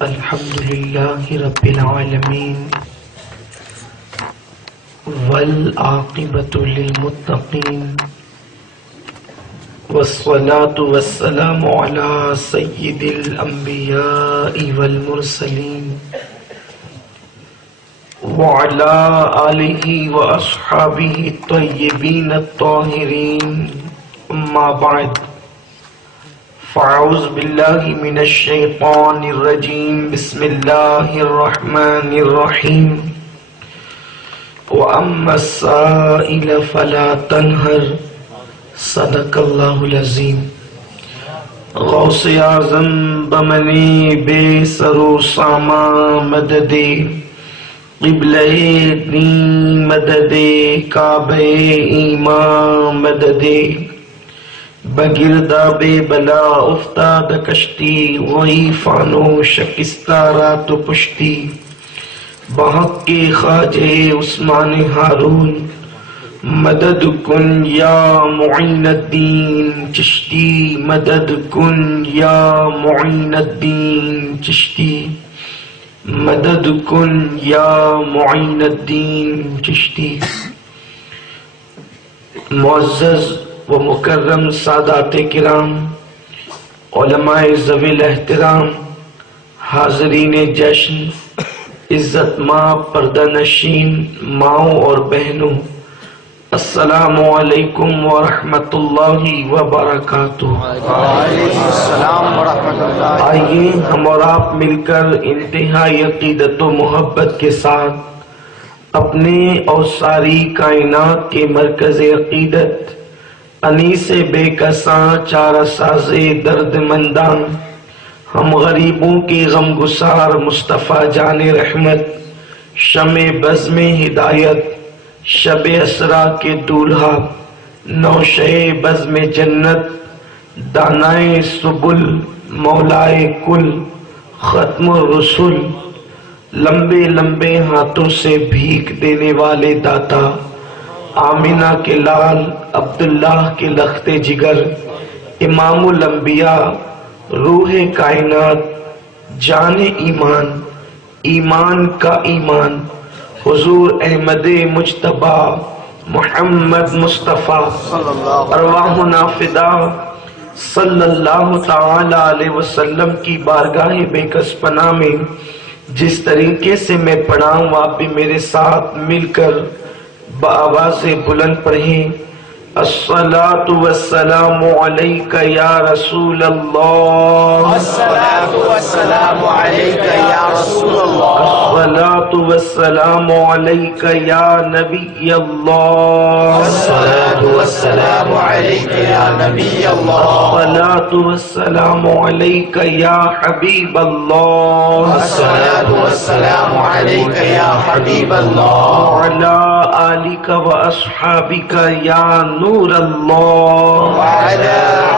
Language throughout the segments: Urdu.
الحمدللہ رب العالمین والعاقبۃ للمتقین والصلاة والسلام علی سید الانبیاء والمرسلین وعلی آلہ واصحابہ الطیبین الطاہرین اما بعد فاعوذ باللہ من الشیطان الرجیم بسم اللہ الرحمن الرحیم وَأَمَّا السَّائِلَ فَلَا تَنْهَرْ صدق اللہ العظیم۔ غوث اعظم بمنی بے سر و ساما مدد قبلہ دین مدد کعبہ ایمان مدد بگرداب بلا افتاد کشتی ضعیفان و شکستہ رات و پشتی بحق کے خواجہ عثمان ہارون مدد کن یا معین الدین چشتی مدد کن یا معین الدین چشتی مدد کن یا معین الدین چشتی۔ معزز و مکرم سادات کرام، علماء ذوی الاحترام، حاضرین جشن، عزت ماں پردہ نشین ماؤں اور بہنوں، السلام علیکم ورحمۃ اللہ وبرکاتہ۔ وعلیکم السلام ورحمۃ اللہ۔ آئیے ہم اور آپ مل کر انتہائی عقیدت و محبت کے ساتھ اپنے اور ساری کائنات کے مرکز عقیدت انیس بے کساں چارہ ساز درد مندان ہم غریبوں کی غم گسار مصطفیٰ جان رحمت شمع بزم ہدایت شب اسرا کے دولہا نوشہ بزم جنت دانائے سبل مولائے کل ختم الرسل لمبے لمبے ہاتھوں سے بھیک دینے والے داتا آمینہ کے لال عبداللہ کے لخت جگر امام الانبیاء روح کائنات جان ایمان ایمان کا ایمان حضور احمد مجتبی محمد مصطفیٰ ارواحنا فدا صلی اللہ تعالی علیہ وسلم کی بارگاہ بے کس پناہ میں جس طریقے سے میں پڑھا ہوں آپ بھی میرے ساتھ مل کر بآواز بلند پڑھیں۔ الصلاة والسلام علیکہ یا رسول اللہ، الصلاة والسلام علیکہ یا رسول اللہ، الصلاة والسلام علیکہ یا نبی اللہ، الصلاة والسلام علیکہ یا نبی اللہ، الصلاة والسلام علیکہ یا حبیب اللہ، الصلاة والسلام علیکہ یا حبیب اللہ، وعلی آلک و اصحابک یا نور اللہ، وعلی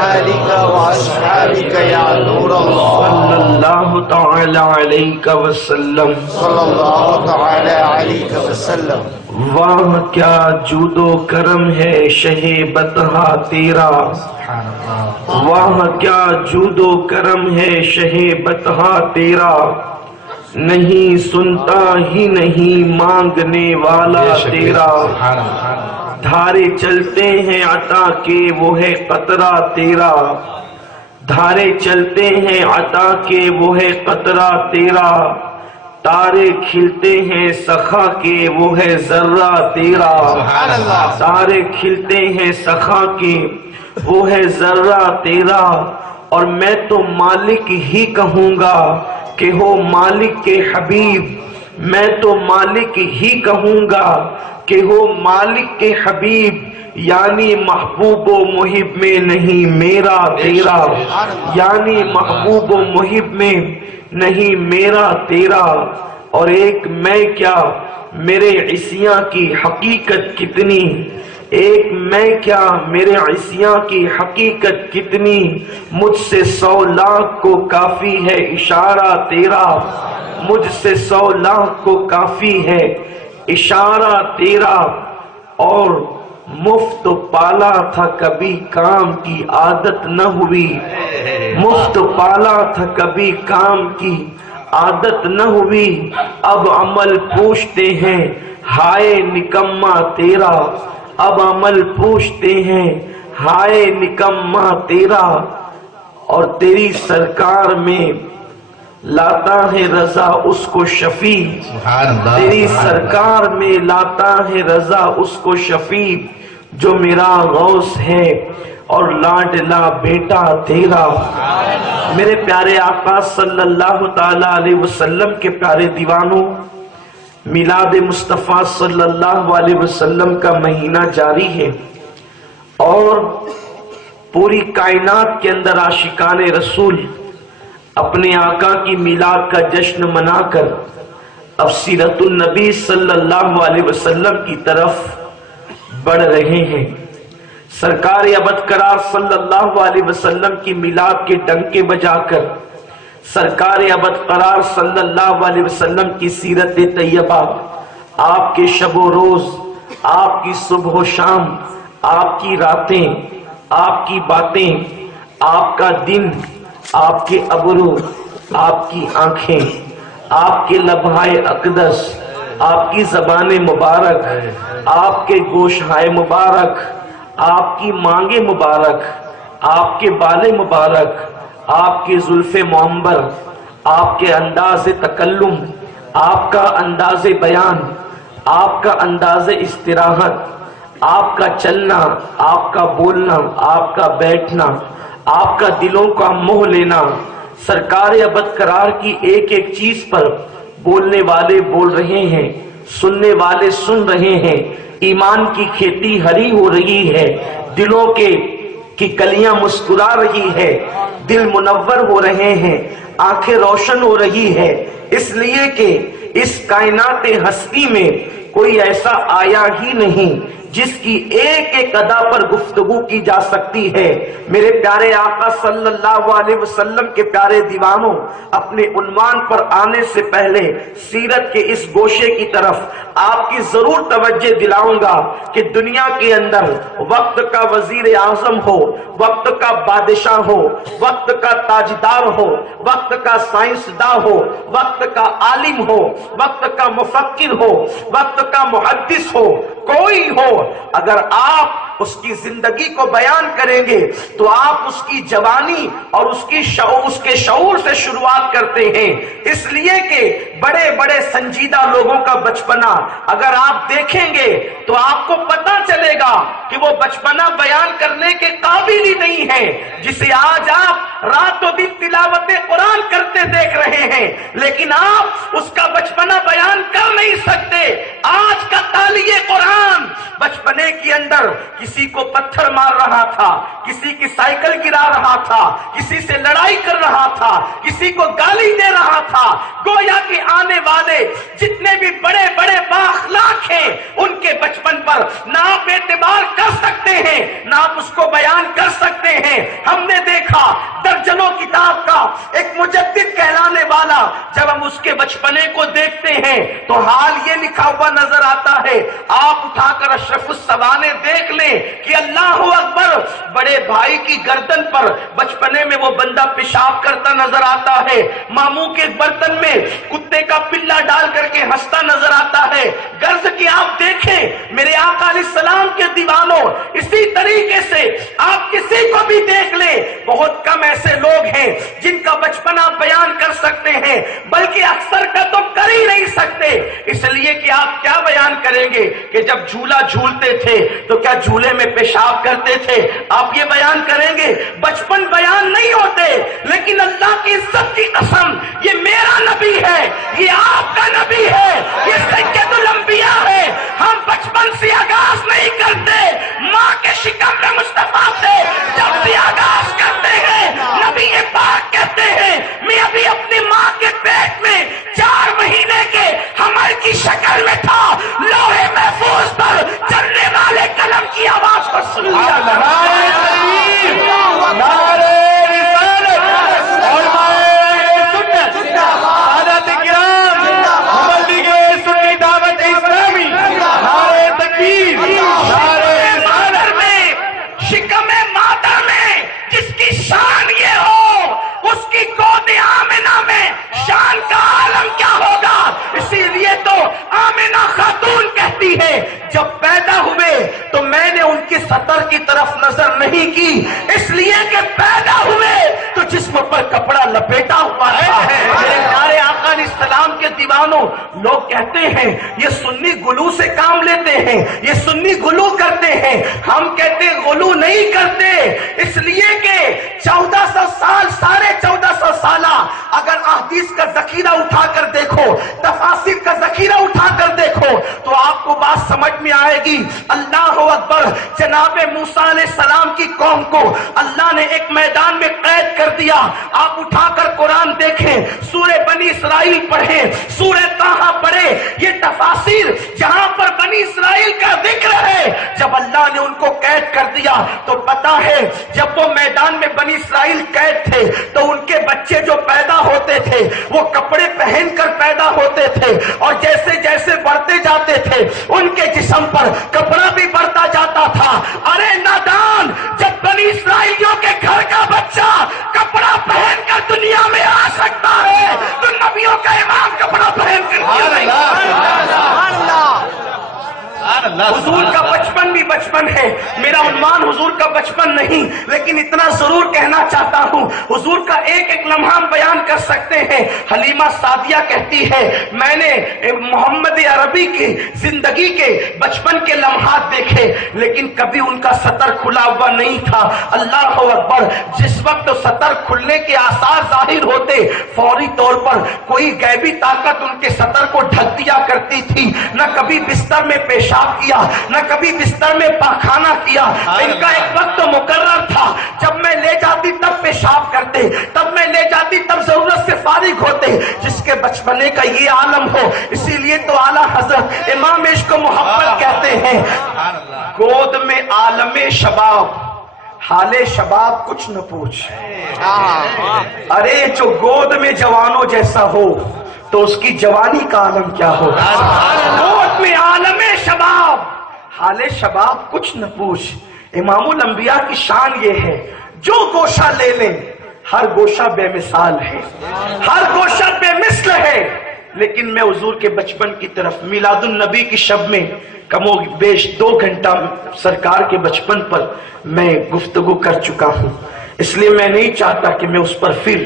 آلک و اصحابک یا نور اللہ، صلی اللہ تعالی علیہ وسلم، صلی اللہ تعالی علیہ وسلم۔ واہ کیا جود و کرم ہے شہ بطحہ تیرا، واہ کیا جود و کرم ہے شہ بطحہ تیرا، نہیں سنتا ہی نہیں مانگنے والا تیرا، دھارے چلتے ہیں عطا کے وہ ہے قطرہ تیرا، دھارے چلتے ہیں عطا کے وہ ہے قطرہ تیرا، تارے کھلتے ہیں سخا کے وہ ہے ذرہ تیرا، تارے کھلتے ہیں سخا کے وہ ہے ذرہ تیرا، اور میں تو مالک ہی کہوں گا کہ ہو مالک کے حبیب، میں تو مالک ہی کہوں گا کہ ہو مالک کے حبیب، یعنی محبوب و محب میں نہیں میرا تیرا، یعنی محبوب و محب میں نہیں میرا تیرا، اور ایک میں کیا میرے عصیاں کی حقیقت کتنی، ایک میں کیا میرے عصیاں کی حقیقت کتنی، مجھ سے 100 لاکھ کو کافی ہے اشارہ تیرا، مجھ سے 100 لاکھ کو کافی ہے اشارہ تیرا، اور مفت پالا تھا کبھی کام کی عادت نہ ہوئی، مفت پالا تھا کبھی کام کی عادت نہ ہوئی، اب عمل پوچھتے ہیں ہائے نکما تیرا، اب عمل پوچھتے ہیں ہائے نکما تیرا، اور تیری سرکار میں لاتا ہے رضا اس کو شفیع، تیری سرکار میں لاتا ہے رضا اس کو شفیع، جو میرا غوث ہے اور لاڈلا بیٹا تیرا۔ میرے پیارے آقا صلی اللہ تعالی علیہ وسلم کے پیارے دیوانوں، میلاد مصطفیٰ صلی اللہ علیہ وسلم کا مہینہ جاری ہے، اور پوری کائنات کے اندر عاشقان رسول اپنے آقا کی میلاد کا جشن منا کر اب سیرت النبی صلی اللہ علیہ وسلم کی طرف بڑھ رہے ہیں۔ سرکار ابد قرار صلی اللہ علیہ وسلم کی میلاد کے ڈنکے بجا کر سرکار ابد قرار صلی اللہ علیہ وسلم کی سیرت طیبہ، آپ کے شب و روز، آپ کی صبح و شام، آپ کی راتیں، آپ کی باتیں، آپ کا دن، آپ کے ابرو، آپ کی آنکھیں، آپ کے لبہائے اقدس، آپ کی زبان مبارک، آپ کے گوشہائے مبارک، آپ کی مانگے مبارک، آپ کے بال مبارک، آپ کے زلف معمبر، آپ کے انداز تکلم، آپ کا انداز بیان، آپ کا انداز استراحت، آپ کا چلنا، آپ کا بولنا، آپ کا بیٹھنا، آپ کا دلوں کا موہ لینا، سرکار ابد قرار کی ایک ایک چیز پر بولنے والے بول رہے ہیں، سننے والے سن رہے ہیں، ایمان کی کھیتی ہری ہو رہی ہے، دلوں کی کلیاں مسکرا رہی ہے، دل منور ہو رہے ہیں، آنکھیں روشن ہو رہی ہے، اس لیے کہ اس کائنات ہستی میں کوئی ایسا آیا ہی نہیں جس کی ایک ایک ادا پر گفتگو کی جا سکتی ہے۔ میرے پیارے آقا صلی اللہ علیہ وسلم کے پیارے دیوانوں، اپنے عنوان پر آنے سے پہلے سیرت کے اس گوشے کی طرف آپ کی ضرور توجہ دلاؤں گا کہ دنیا کے اندر وقت کا وزیر اعظم ہو، وقت کا بادشاہ ہو، وقت کا تاجدار ہو، وقت کا سائنسداں ہو، وقت کا عالم ہو، وقت کا مفکر ہو، وقت کا محدث ہو، کوئی ہو، اگر آپ اس کی زندگی کو بیان کریں گے تو آپ اس کی جوانی اور اس کے شعور سے شروعات کرتے ہیں، اس لیے کہ بڑے بڑے سنجیدہ لوگوں کا بچپنا اگر آپ دیکھیں گے تو آپ کو پتا چلے گا کہ وہ بچپنا بیان کرنے کے قابل ہی نہیں ہے، جسے آج آپ رات و دن تلاوت قرآن کرتے دیکھ رہے ہیں، لیکن آپ اس کا بچپنا بیان کر نہیں سکتے۔ آج کا تالی قرآن بچپنے کے اندر کسی کو پتھر مار رہا تھا، کسی کی سائیکل گرا رہا تھا، کسی سے لڑائی کر رہا تھا، کسی کو گالی دے رہا تھا، گویا کہ آنے والے جتنے بھی بڑے بڑے بااخلاق ہیں ان کے بچپن پر نہ آپ اعتبار کر سکتے ہیں، نہ آپ اس کو بیان کر سکتے ہیں۔ ہم نے دیکھا درجنوں کتاب کا ایک مجدد کہلانے والا، جب ہم اس کے بچپنے کو دیکھتے ہیں تو حال یہ لکھا ہوا نظر آتا ہے، آپ اٹھا کر اشرف السوانے دیکھ لیں کہ اللہ اکبر، بڑے بھائی کی گردن پر بچپنے میں وہ بندہ پیشاب کرتا نظر آتا ہے، ماموں کے برتن میں کتے کا پلا ڈال کر کے ہنستا نظر آتا ہے۔ غرض کہ آپ دیکھیں میرے آقا علیہ السلام کے دیوانوں، اسی طریقے سے آپ کسی کو بھی دیکھ لیں، بہت کم ایسے لوگ ہیں جن کا بچپنا بیان کر سکتے ہیں، بلکہ اکثر کا تو کر ہی نہیں سکتے، اس لیے کہ آپ کیا بیان کریں گے کہ جب جھولا جھولتے تھے تو کیا جھولے میں پیشاب کرتے تھے؟ آپ یہ بیان کریں گے؟ بچپن بیان نہیں ہوتے، لیکن اللہ کی عزت کی قسم یہ میرا نبی ہے، یہ آپ کا نبی ہے، یہ سید الانبیاء ہے۔ ہم بچپن سے آغاز نہیں کرتے، ماں کے شکم میں مصطفیٰ سے جب بھی آغاز کرتے ہیں نبی پاک کہتے ہیں میں ابھی اپنی ماں کے پیٹ میں 4 مہینے کے نہیں کی، اس لیے کہ پیدا ہوئے تو جسم پر کپڑا لپیٹا ہوا تھا۔ میرے پیارے آقا علیہ السلام کے دیوانوں، لوگ کہتے ہیں یہ سنی گلو سے کام لیتے ہیں، یہ سنی گلو کرتے ہیں، ہم کہتے ہیں گلو نہیں کرتے، اس لیے کہ 1400 سال، 1450 سالہ اگر احادیث کا ذخیرہ اٹھا کر دیکھو، تفاسیر کا ذخیرہ اٹھا کر دیکھو تو آپ کو بات سمجھ میں آئے گی۔ اللہ اکبر، جناب موسیٰ علیہ السلام کی قوم کو اللہ نے ایک میدان میں قید کر دیا۔ آپ اٹھا کر قرآن دیکھیں، سورہ بنی اسرائیل پڑھیں، سورہ طٰہٰ پڑھیں، یہ تفاسیر جہاں پر بنی اسرائیل کا ذکر ہے، جب اللہ نے ان کو قید کر دیا تو پتا ہے جب وہ میدان میں بنی اسرائیل قید تھے تو ان کے بچے جو پیدا ہوتے تھے وہ کپڑے پہن کر پیدا ہوتے تھے، اور جیسے جیسے بڑھتے جاتے تھے ان کے جسم پر کپڑا بھی بڑھتا جاتا تھا۔ ارے نادان، جب بنی اسرائیلیوں کے گھر کا بچہ کپڑا پہن کر دنیا میں آ سکتا ہے تو نبیوں کا امام کپڑا پہن کر کیوں نہیں؟ حضور کا بچپن بھی بچپن ہے، میرا عنوان حضور کا بچپن نہیں، لیکن اتنا ضرور کہنا چاہتا ہوں، حضور کا ایک ایک لمحہ بیان کر سکتے ہیں۔ حلیمہ سعدیہ کہتی ہے میں نے محمد عربی کی زندگی کے بچپن کے لمحات دیکھے لیکن کبھی ان کا سطر کھلا ہوا نہیں تھا۔ اللہ اکبر، جس وقت سطر کھلنے کے آثار ظاہر ہوتے فوری طور پر کوئی غیبی طاقت ان کے سطر کو ڈھک دیا کرتی تھی، نہ کبھی بستر میں پیشاب کیا، نہ کبھی بستر میں پاخانہ کیا۔ ان کا ایک وقت مقرر تھا، جب میں لے جاتی تب پیشاب کرتے، تب میں لے جاتی تب ضرورت سے فارغ ہوتے۔ جس کے بچپنے کا یہ عالم ہو، اسی لیے تو اعلیٰ حضرت امام عشق و محبت کہتے ہیں گود میں عالم شباب، حال شباب کچھ نہ پوچھ۔ ارے جو گود میں جوانوں جیسا ہو تو اس کی جوانی کا عالم کیا ہوگا؟ گود میں عالم شباب، حال شباب کچھ نہ پوچھ۔ امام الانبیاء کی شان یہ ہے جو گوشہ لے لیں ہر گوشہ بے مثال ہے، ہر گوشہ بے مثل ہے۔ لیکن میں حضور کے بچپن کی طرف میلاد النبی کی شب میں کم و بیش 2 گھنٹہ سرکار کے بچپن پر میں گفتگو کر چکا ہوں، اس لیے میں نہیں چاہتا کہ میں اس پر پھر،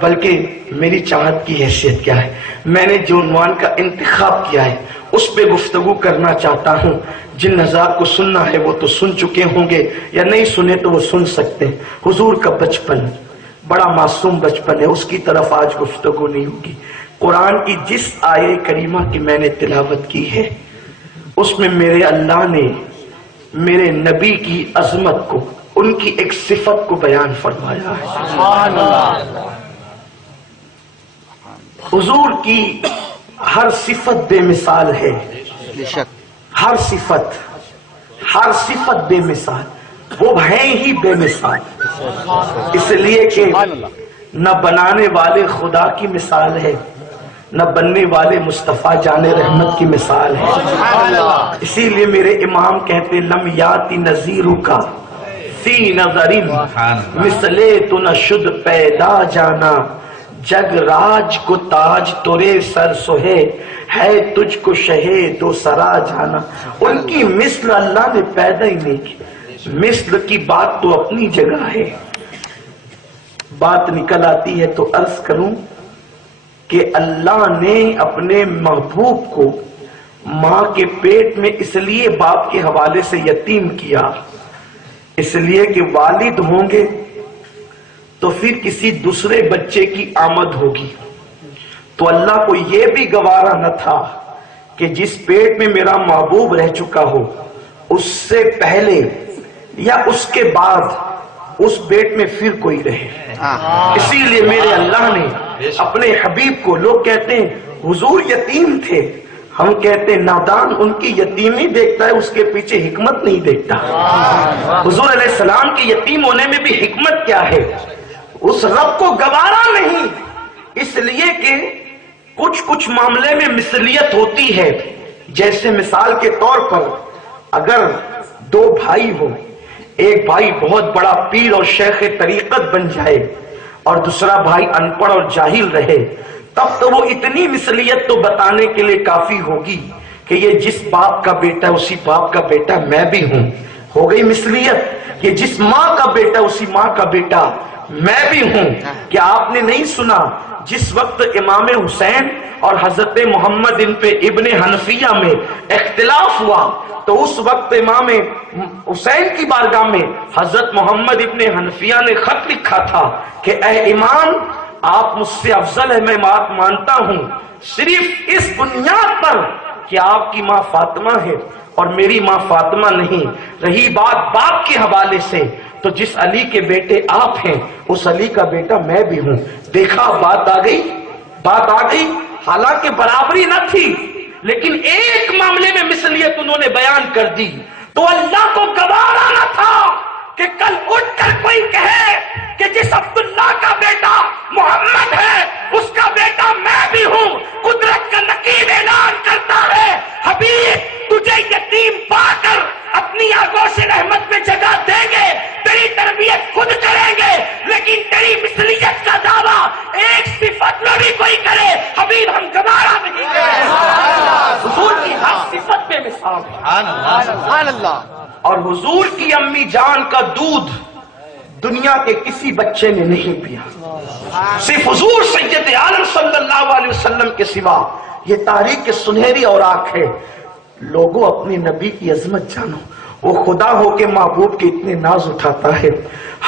بلکہ میری چاہت کی حیثیت کیا ہے، میں نے جو عنوان کا انتخاب کیا ہے اس پہ گفتگو کرنا چاہتا ہوں۔ جن حضرات کو سننا ہے وہ تو سن چکے ہوں گے، یا نہیں سنے تو وہ سن سکتے ہیں۔ حضور کا بچپن بڑا معصوم بچپن ہے، اس کی طرف آج گفتگو نہیں ہوگی۔ قرآن کی جس آیے کریمہ کی میں نے تلاوت کی ہے اس میں میرے اللہ نے میرے نبی کی عظمت کو، ان کی ایک صفت کو بیان فرمایا ہے۔ سبحان اللہ۔ حضور کی ہر صفت بے مثال ہے، ہر صفت بے مثال، وہ ہیں ہی بے مثال، اس لیے کہ نہ بنانے والے خدا کی مثال ہے، نہ بننے والے مصطفیٰ جان رحمت کی مثال ہے۔ اسی لیے میرے امام کہتے لم یاتی نظیرک فی نظر مثلے تو نہ شد پیدا جانا، جگ راج کو تاج تورے سر سوہے ہے تجھ کو شہے دو سرا جانا۔ ان کی مثل اللہ نے پیدا ہی نہیں کی، مثل کی بات تو اپنی جگہ ہے۔ بات نکل آتی ہے تو عرض کروں کہ اللہ نے اپنے محبوب کو ماں کے پیٹ میں اس لیے باپ کے حوالے سے یتیم کیا، اس لیے کہ والد ہوں گے تو پھر کسی دوسرے بچے کی آمد ہوگی، تو اللہ کو یہ بھی گوارا نہ تھا کہ جس پیٹ میں میرا محبوب رہ چکا ہو اس سے پہلے یا اس کے بعد اس پیٹ میں پھر کوئی رہے۔ اسی لیے میرے اللہ نے اپنے حبیب کو، لوگ کہتے ہیں حضور یتیم تھے، ہم کہتے ہیں نادان ان کی یتیمی دیکھتا ہے، اس کے پیچھے حکمت نہیں دیکھتا۔ حضور علیہ السلام کے یتیم ہونے میں بھی حکمت کیا ہے؟ اس رب کو گوارا نہیں، اس لیے کہ کچھ معاملے میں مثلیت ہوتی ہے۔ جیسے مثال کے طور پر اگر 2 بھائی ہو، ایک بھائی بہت بڑا پیر اور شیخ طریقت بن جائے اور دوسرا بھائی ان پڑھ اور جاہل رہے، تب تو وہ اتنی مثلیت تو بتانے کے لیے کافی ہوگی کہ یہ جس باپ کا بیٹا ہے اسی باپ کا بیٹا میں بھی ہوں، ہو گئی مثلیت۔ کہ جس ماں کا بیٹا اسی ماں کا بیٹا میں بھی ہوں۔ کیا آپ نے نہیں سنا جس وقت امام حسین اور حضرت محمد ابن حنفیہ میں اختلاف ہوا تو اس وقت امام حسین کی بارگاہ میں حضرت محمد ابن حنفیہ نے خط لکھا تھا کہ اے امام آپ مجھ سے افضل ہے، میں بات مانتا ہوں، صرف اس بنیاد پر کہ آپ کی ماں فاطمہ ہے اور میری ماں فاطمہ نہیں۔ رہی بات باپ کے حوالے سے تو جس علی کے بیٹے آپ ہیں اس علی کا بیٹا میں بھی ہوں۔ دیکھا بات آ گئی، حالانکہ برابری نہ تھی لیکن ایک معاملے میں مثلیت انہوں نے بیان کر دی تو اللہ کو گوارا نہ تھا کہ کل اٹھ کر کوئی کہے کہ جس عبداللہ کا بیٹا محمد ہے اس کا بیٹا میں بھی ہوں۔ قدرت کا نقیب اعلان کرتا ہے حبیب تجھے یتیم پا کر اپنی آغوش رحمت میں جگہ دیں گے، تیری تربیت خود کریں گے، لیکن تیری مثلیت کا دعویٰ ایک صفت میں بھی کوئی کرے حبیب ہم گوارا نہیں کریں۔ حضور کی ہر صفت میں مثال ہے۔ سبحان اللہ۔ اور حضور کی امی جان کا دودھ دنیا کے کسی بچے نے نہیں پیا، صرف حضور سید عالم صلی اللہ علیہ وسلم کے سوا۔ یہ تاریخ کے سنہری اوراق ہے۔ لوگوں اپنے نبی کی عظمت جانو، وہ خدا ہو کے محبوب کے اتنے ناز اٹھاتا ہے،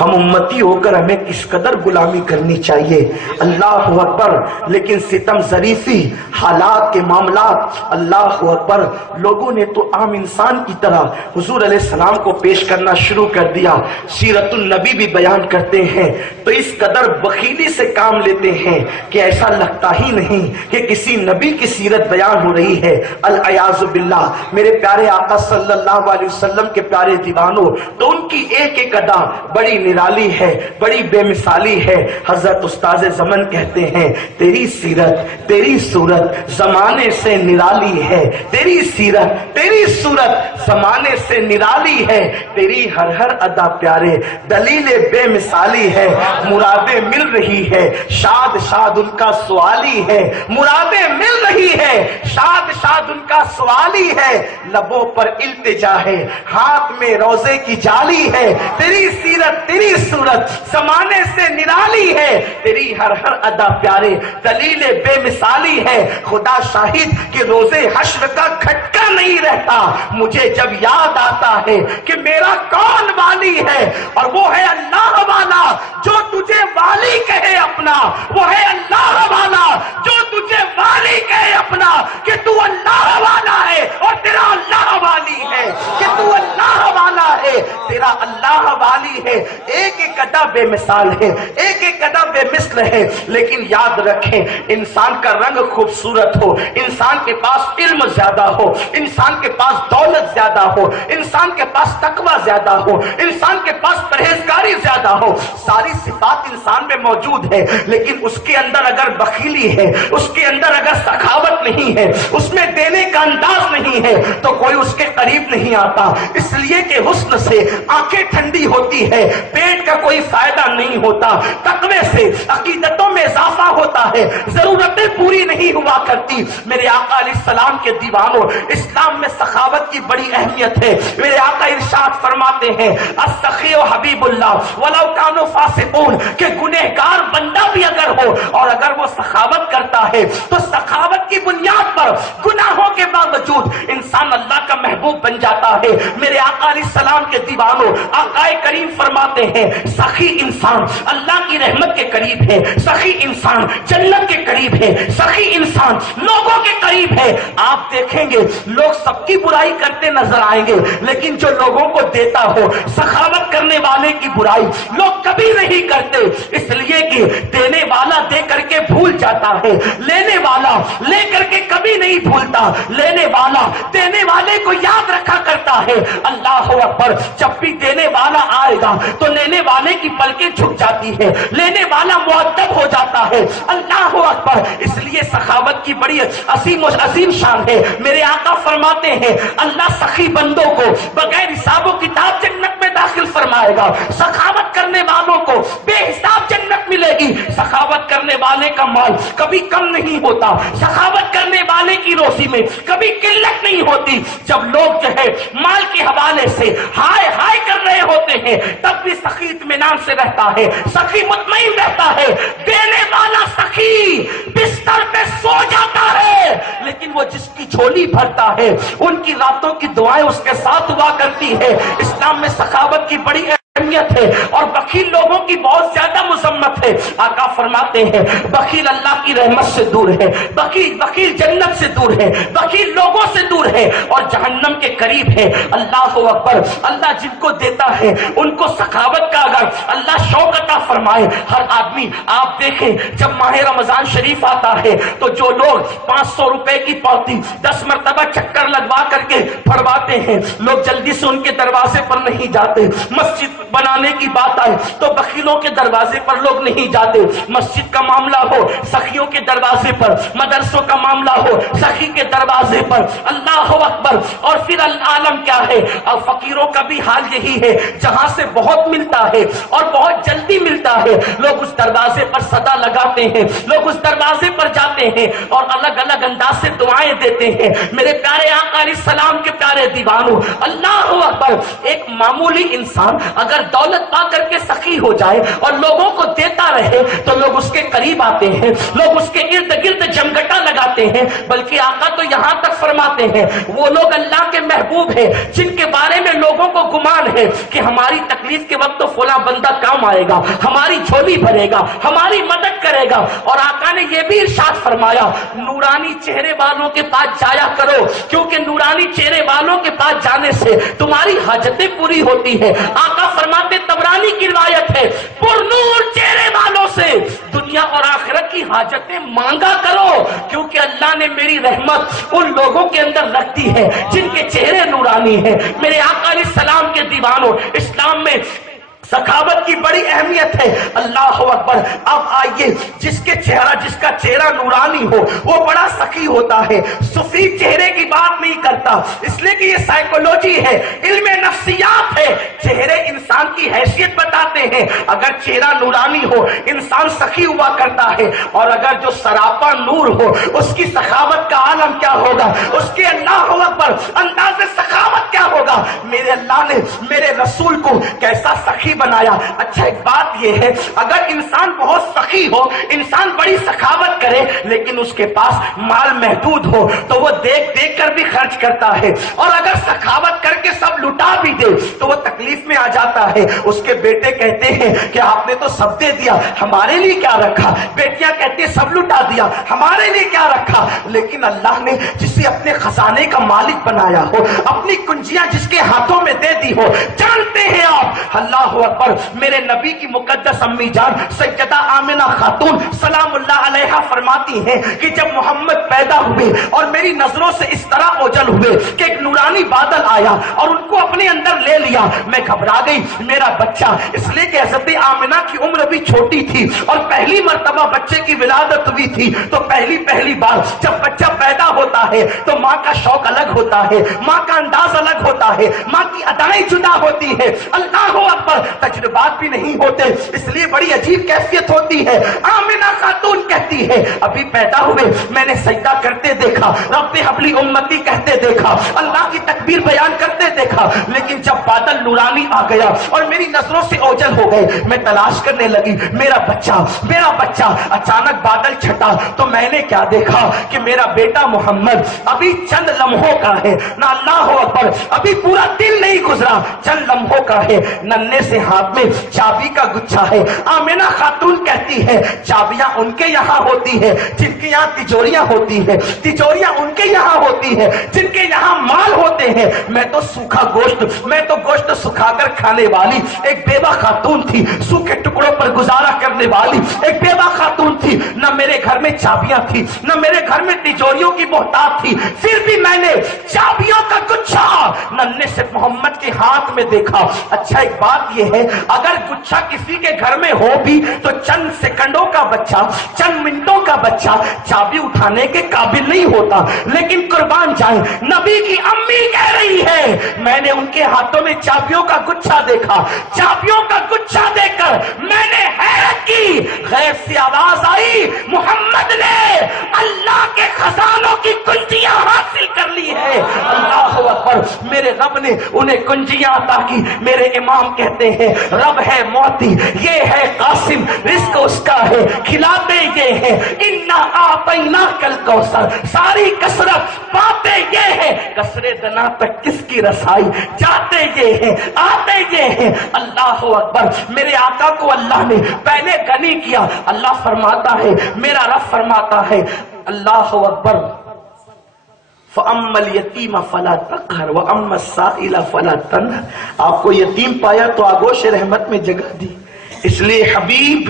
ہم امتی ہو کر ہمیں کس قدر غلامی کرنی چاہیے۔ اللہ اکبر۔ لیکن ستم ظریفی حالات کے معاملات، اللہ اکبر، لوگوں نے تو عام انسان کی طرح حضور علیہ السلام کو پیش کرنا شروع کر دیا۔ سیرت النبی بھی بیان کرتے ہیں تو اس قدر بخیلی سے کام لیتے ہیں کہ ایسا لگتا ہی نہیں کہ کسی نبی کی سیرت بیان ہو رہی ہے۔ العیاذ باللہ۔ میرے پیارے آقا صلی اللہ علیہ وسلم کے پیارے دیوانوں، تو ان کی ایک ایک ادا بڑی نرالی ہے، بڑی بے مثالی ہے۔ حضرت استاذ زمن کہتے ہیں تیری سیرت تیری صورت زمانے سے نرالی ہے، تیری سیرت تیری صورت زمانے سے نرالی ہے، تیری ہر ہر ادا پیارے دلیل بے مثالی ہے۔ مرادیں مل رہی ہے شاد شاد ان کا سوالی ہے، مرادیں مل رہی ہے شاد شاد ان کا سوالی ہے، لبوں پر التجا ہے ہاتھ میں روزے کی جالی ہے، تیری سیرت تیری صورت زمانے سے نرالی ہے، تیری ہر ہر ادا پیارے دلیل بے مثالی ہے۔ خدا شاہد کہ روزے حشر کا کھٹکا نہیں رہتا مجھے جب یاد آتا ہے کہ میرا کون والی ہے، اور وہ ہے اللہ والا جو تجھے والی کہے اپنا، وہ ہے اللہ والا جو تجھے والی کہے اپنا، کہ تو اللہ والا ہے اور تیرا اللہ والی ہے، کہ تو اللہ والا ہے تیرا اللہ والی ہے۔ ایک ایک ادا بے مثال ہے، ایک ایک ادا بے مثل ہے، لیکن یاد رکھیں انسان کا رنگ خوبصورت ہو، انسان کے پاس علم زیادہ ہو، انسان کے پاس دولت زیادہ ہو، انسان کے پاس تقوی زیادہ ہو، انسان کے پاس پرہیزگاری زیادہ ہو، ساری صفات انسان میں موجود ہے، لیکن اس کے اندر اگر بخیلی ہے، اس کے اندر اگر سخاوت نہیں ہے، اس میں دینے کا انداز نہیں ہے تو کوئی اس کے قریب نہیں آتا۔ اس لیے کہ حسن سے آنکھیں ٹھنڈی ہوتی ہے، پیٹ کا کوئی فائدہ نہیں ہوتا، تقوی سے عقیدتوں میں اضافہ ہوتا ہے، ضرورتیں پوری نہیں ہوا کرتی۔ میرے آقا علیہ السلام کے دیوانوں، اسلام میں سخاوت کی بڑی اہمیت ہے۔ میرے آقا ارشاد فرماتے ہیں السخی حبیب اللہ ولو کانوا فاسقون، کہ گنہگار بندہ بھی اگر ہو اور اگر وہ سخاوت کرتا ہے تو سخاوت کی بنیاد پر گناہوں کے باوجود انسان اللہ کا محبوب بن جاتا ہے۔ میرے آقا علیہ السلام کے دیوانوں، آقا کریم فرماتے ہیں سخی انسان اللہ کی رحمت کے قریب ہے، سخی انسان جنت کے قریب ہے، سخی انسان لوگوں کے قریب ہے۔ آپ دیکھیں گے لوگ سب کی برائی کرتے نظر آئیں گے لیکن جو لوگوں کو دیتا ہو، سخاوت کرنے والے کی برائی لوگ کبھی نہیں کرتے، اس لیے کہ دینے والا دے کر کے بھول جاتا ہے، لینے والا لے کر کے کبھی نہیں بھولتا، لینے والا دینے والے کو یاد رکھا کرتا ہے۔ اللہ اکبر۔ جب بھی دینے والا آئے گا تو لینے والے کی پلکیں جھک جاتی ہے، لینے والا مؤدب ہو جاتا ہے۔ اللہ اکبر۔ اس لیے سخاوت کی بڑی عظیم شان ہے۔ میرے آقا فرماتے ہیں اللہ سخی بندوں کو بغیر حساب و کتاب جنت میں داخل فرمائے گا، سخاوت کرنے والوں کو بے حساب جنت ملے گی۔ سخاوت کرنے والے کا مال کبھی کم نہیں ہوتا، سخاوت کرنے والے کی کی روزی میں کبھی قلت نہیں ہوتی. جب لوگ جو ہے مال کے حوالے سے ہائے ہائے کر رہے ہوتے ہیں تب بھی سخی اطمینان سے رہتا ہے, سخی مطمئن رہتا ہے. دینے والا سخی بستر پہ سو جاتا ہے, لیکن وہ جس کی جھولی بھرتا ہے ان کی راتوں کی دعائیں اس کے ساتھ ہوا کرتی ہے. اسلام میں سخاوت کی بڑی اہمیت ہے اور بخیل لوگوں کی بہت زیادہ مذمت ہے. آقا فرماتے ہیں بخیل اللہ کی رحمت سے دور ہے, بخیل جنت سے دور ہے, بخیل لوگوں سے دور ہے اور جہنم کے قریب ہے. اللہ اکبر. اللہ جن کو دیتا ہے ان کو سخاوت کا اگر اللہ شوق عطا فرمائے. ہر آدمی آپ دیکھیں جب ماہ رمضان شریف آتا ہے تو جو لوگ 500 روپے کی پوتی 10 مرتبہ چکر لگوا کر کے پھڑواتے ہیں, لوگ جلدی سے ان کے دروازے پر نہیں جاتے. مسجد بنانے کی بات آئے تو بخیلوں کے دروازے پر لوگ نہیں جاتے. مسجد کا معاملہ ہو سخیوں کے دروازے پر, مدرسوں کا معاملہ ہو سخی کے دروازے پر. اللہ اکبر. اور پھر عالم کیا ہے, اور فقیروں کا بھی حال یہی ہے. جہاں سے بہت ملتا ہے اور بہت جلدی ملتا ہے لوگ اس دروازے پر صدا لگاتے ہیں, لوگ اس دروازے پر جاتے ہیں اور الگ الگ انداز سے دعائیں دیتے ہیں. میرے پیارے آقا علیہ السلام کے پیارے دیوانوں, اللہ اکبر. ایک معمولی انسان اگر دولت پا کر کے سخی ہو جائے اور لوگوں کو دیتا رہے تو لوگ اس کے قریب آتے ہیں, لوگ اس کے ارد گرد جمگٹا لگاتے ہیں. بلکہ آقا تو یہاں تک فرماتے ہیں وہ لوگ اللہ کے محبوب ہیں جن کے بارے میں لوگوں کو گمان ہے کہ ہماری تکلیف کے وقت تو فلاں بندہ کام آئے گا, ہماری جھولی بھرے گا, ہماری مدد کرے گا. اور آقا نے یہ بھی ارشاد فرمایا نورانی چہرے والوں کے پاس جایا کرو کیونکہ نورانی چہرے والوں کے پاس جانے سے تمہاری حاجتیں پوری ہوتی ہے. آقا فرماتے طبرانی کی روایت ہے پر نور چہرے والوں سے دنیا اور آخرت کی حاجتیں مانگا کرو کیونکہ اللہ نے میری رحمت ان لوگوں کے اندر رکھ دی ہے جن کے چہرے نورانی ہیں. میرے آقا علیہ السلام کے دیوانوں, اسلام میں سخاوت کی بڑی اہمیت ہے. اللہ اکبر. اب آئیے جس کا چہرہ نورانی ہو وہ بڑا سخی ہوتا ہے, سفید چہرے کی بات نہیں کرتا, اس لیے کہ یہ سائیکولوجی ہے, علم نفسیات ہے. چہرے انسان کی حیثیت بتاتے ہیں. اگر چہرہ نورانی ہو انسان سخی ہوا کرتا ہے, اور اگر جو سراپا نور ہو اس کی سخاوت کا عالم کیا ہوگا, اس کے اللہ اکبر انداز سخاوت کیا ہوگا. میرے اللہ نے میرے رسول کو کیسا سخی بنایا. اچھا ایک بات یہ ہے اگر انسان بہت سخی ہو, انسان بڑی سخاوت کرے لیکن اس کے پاس مال محدود ہو تو وہ دیکھ دیکھ کر بھی خرچ کرتا ہے, اور اگر سخاوت کر کے سب لٹا بھی دے تو وہ تکلیف میں آ جاتا ہے. اس کے بیٹے کہتے ہیں کہ آپ نے تو سب دے دیا, ہمارے لیے کیا رکھا. بیٹیاں کہتے ہیں سب لٹا دیا, ہمارے لیے کیا رکھا. لیکن اللہ نے جسے اپنے خزانے کا مالک بنایا ہو, اپنی کنجیاں جس کے ہاتھوں میں دے دی ہو, جانتے ہیں آپ اللہ اکبر. میرے نبی کی مقدس امی جان سیدہ آمنہ خاتون سلام اللہ علیہا فرماتی ہیں کہ جب محمد پیدا ہوئے اور میری نظروں سے اس طرح اوجل ہوئے کہ ایک نورانی بادل آیا اور ان کو اپنے اندر لے لیا, میں گھبرا گئی میرا بچہ. اس لیے کہ حضرت آمنہ کی عمر بھی چھوٹی تھی اور پہلی مرتبہ بچے کی ولادت ہوئی تھی, تو پہلی بار جب بچہ پیدا ہوتا ہے تو ماں کا شوق الگ ہوتا ہے, ماں کا انداز الگ ہوتا ہے, ماں کی ادائیں جدا ہوتی ہے. اللہ اکبر. تجربات بھی نہیں ہوتے اس لیے بڑی عجیب کیفیت ہوتی ہے. آمنہ خاتون کہتی ہے ابھی پیدا ہوئے میں نے سجدہ کرتے دیکھا, رب حبلی امتی کہتے دیکھا, اللہ کی تکبیر بیان کرتے دیکھا, لیکن جب بادل نورانی آ گیا اور میری نظروں سے اوجل ہو گئے میں تلاش کرنے لگی میرا بچہ. اچانک بادل چھٹا تو میں نے کیا دیکھا کہ میرا بیٹا محمد ابھی چند لمحوں کا ہے. نہ اللہ اکبر, ابھی پورا دن نہیں گزرا, چند لمحوں کا ہے. ننے سے ہاتھ میں چابی کا گچھا ہے. آمنہ خاتون کہتی ہے چابیاں ان کے یہاں ہوتی ہے جن کے یہاں تجوریاں ہوتی ہے, تجوریاں ان کے یہاں ہوتی ہے جن کے یہاں مال ہوتے ہیں. میں تو گوشت سکھا کر کھانے والی ایک بیوہ خاتون تھی, سوکھے ٹکڑوں پر گزارا کرنے والی ایک بیوہ خاتون تھی. نہ میرے گھر میں چابیاں تھی, نہ میرے گھر میں تجوریوں کی بہتات تھی, پھر بھی میں نے چابیوں کا گچھا ننے سے محمد کے ہاتھ میں دیکھا. اچھا ایک بات یہ ہے اگر گچھا کسی کے گھر میں ہو بھی تو چند سیکنڈوں کا بچہ, چند منٹوں کا بچہ چابی اٹھانے کے قابل نہیں ہوتا. لیکن قربان جائیں نبی کی امی کہہ رہی ہے میں نے ان کے ہاتھوں میں چابیوں کا گچھا دیکھا. چابیوں کا گچھا دیکھ کر میں نے حیرت کی, غیب سے آواز آئی محمد نے اللہ کے خزانوں کی کنجیاں میرے رب نے انہیں کنجیاں عطا کی. میرے امام کہتے ہیں رب ہے موتی، یہ ہے قاسم، رزق اس کا ہے، کھلاتے یہ ہیں. انا اعطیناک الکوثر، ساری کثرت پاتے یہ ہے، کثرے دنا تک کس کی رسائی، جاتے یہ ہیں آتے یہ ہیں. اللہ اکبر. میرے آقا کو اللہ نے پہلے غنی کیا. اللہ فرماتا ہے، میرا رب فرماتا ہے، اللہ اکبر، فَأَمَّا الْيَتِيمَ فَلَا تَقْهَرْ وَأَمَّا السَّائِلَ فَلَا تَنْهَرْ. آپ کو یتیم پایا تو آگوش رحمت میں جگہ دی. اس لیے حبیب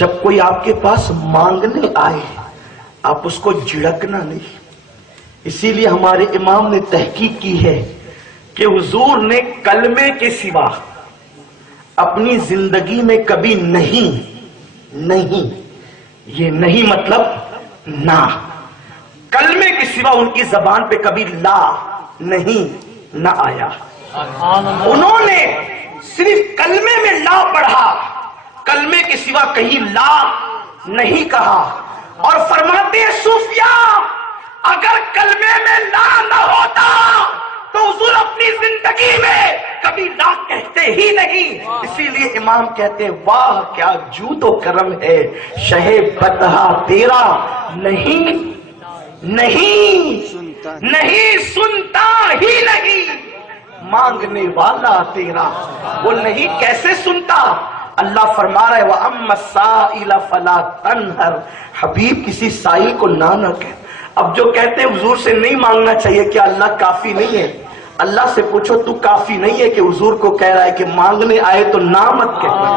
جب کوئی آپ کے پاس مانگنے آئے آپ اس کو جھڑکنا نہیں. اسی لیے ہمارے امام نے تحقیق کی ہے کہ حضور نے کلمے کے سوا اپنی زندگی میں کبھی نہیں، یہ نہیں مطلب نہ، کلمے کے سوا ان کی زبان پہ کبھی لا نہیں نہ آیا. انہوں نے صرف کلمے میں لا پڑھا، کلمے کے سوا کہیں لا نہیں کہا. اور فرماتے ہیں صوفیاء اگر کلمے میں لا نہ ہوتا تو حضور اپنی زندگی میں کبھی لا کہتے ہی نہیں. اسی لیے امام کہتے ہیں واہ کیا جود و کرم ہے شہ بدہا تیرا، نہیں سنتا ہی نہیں مانگنے والا تیرا. وہ نہیں کیسے سنتا؟ اللہ فرما رہا ہے وَأَمَّا السَّائِلَ فَلَا تَنْهَرْ. حبیب کسی سائل کو نہ کہ. اب جو کہتے ہیں حضور سے نہیں مانگنا چاہیے، کیا اللہ کافی نہیں ہے؟ اللہ سے پوچھو تو کافی نہیں ہے کہ حضور کو کہہ رہا ہے کہ مانگنے آئے تو نہ مت کہنا.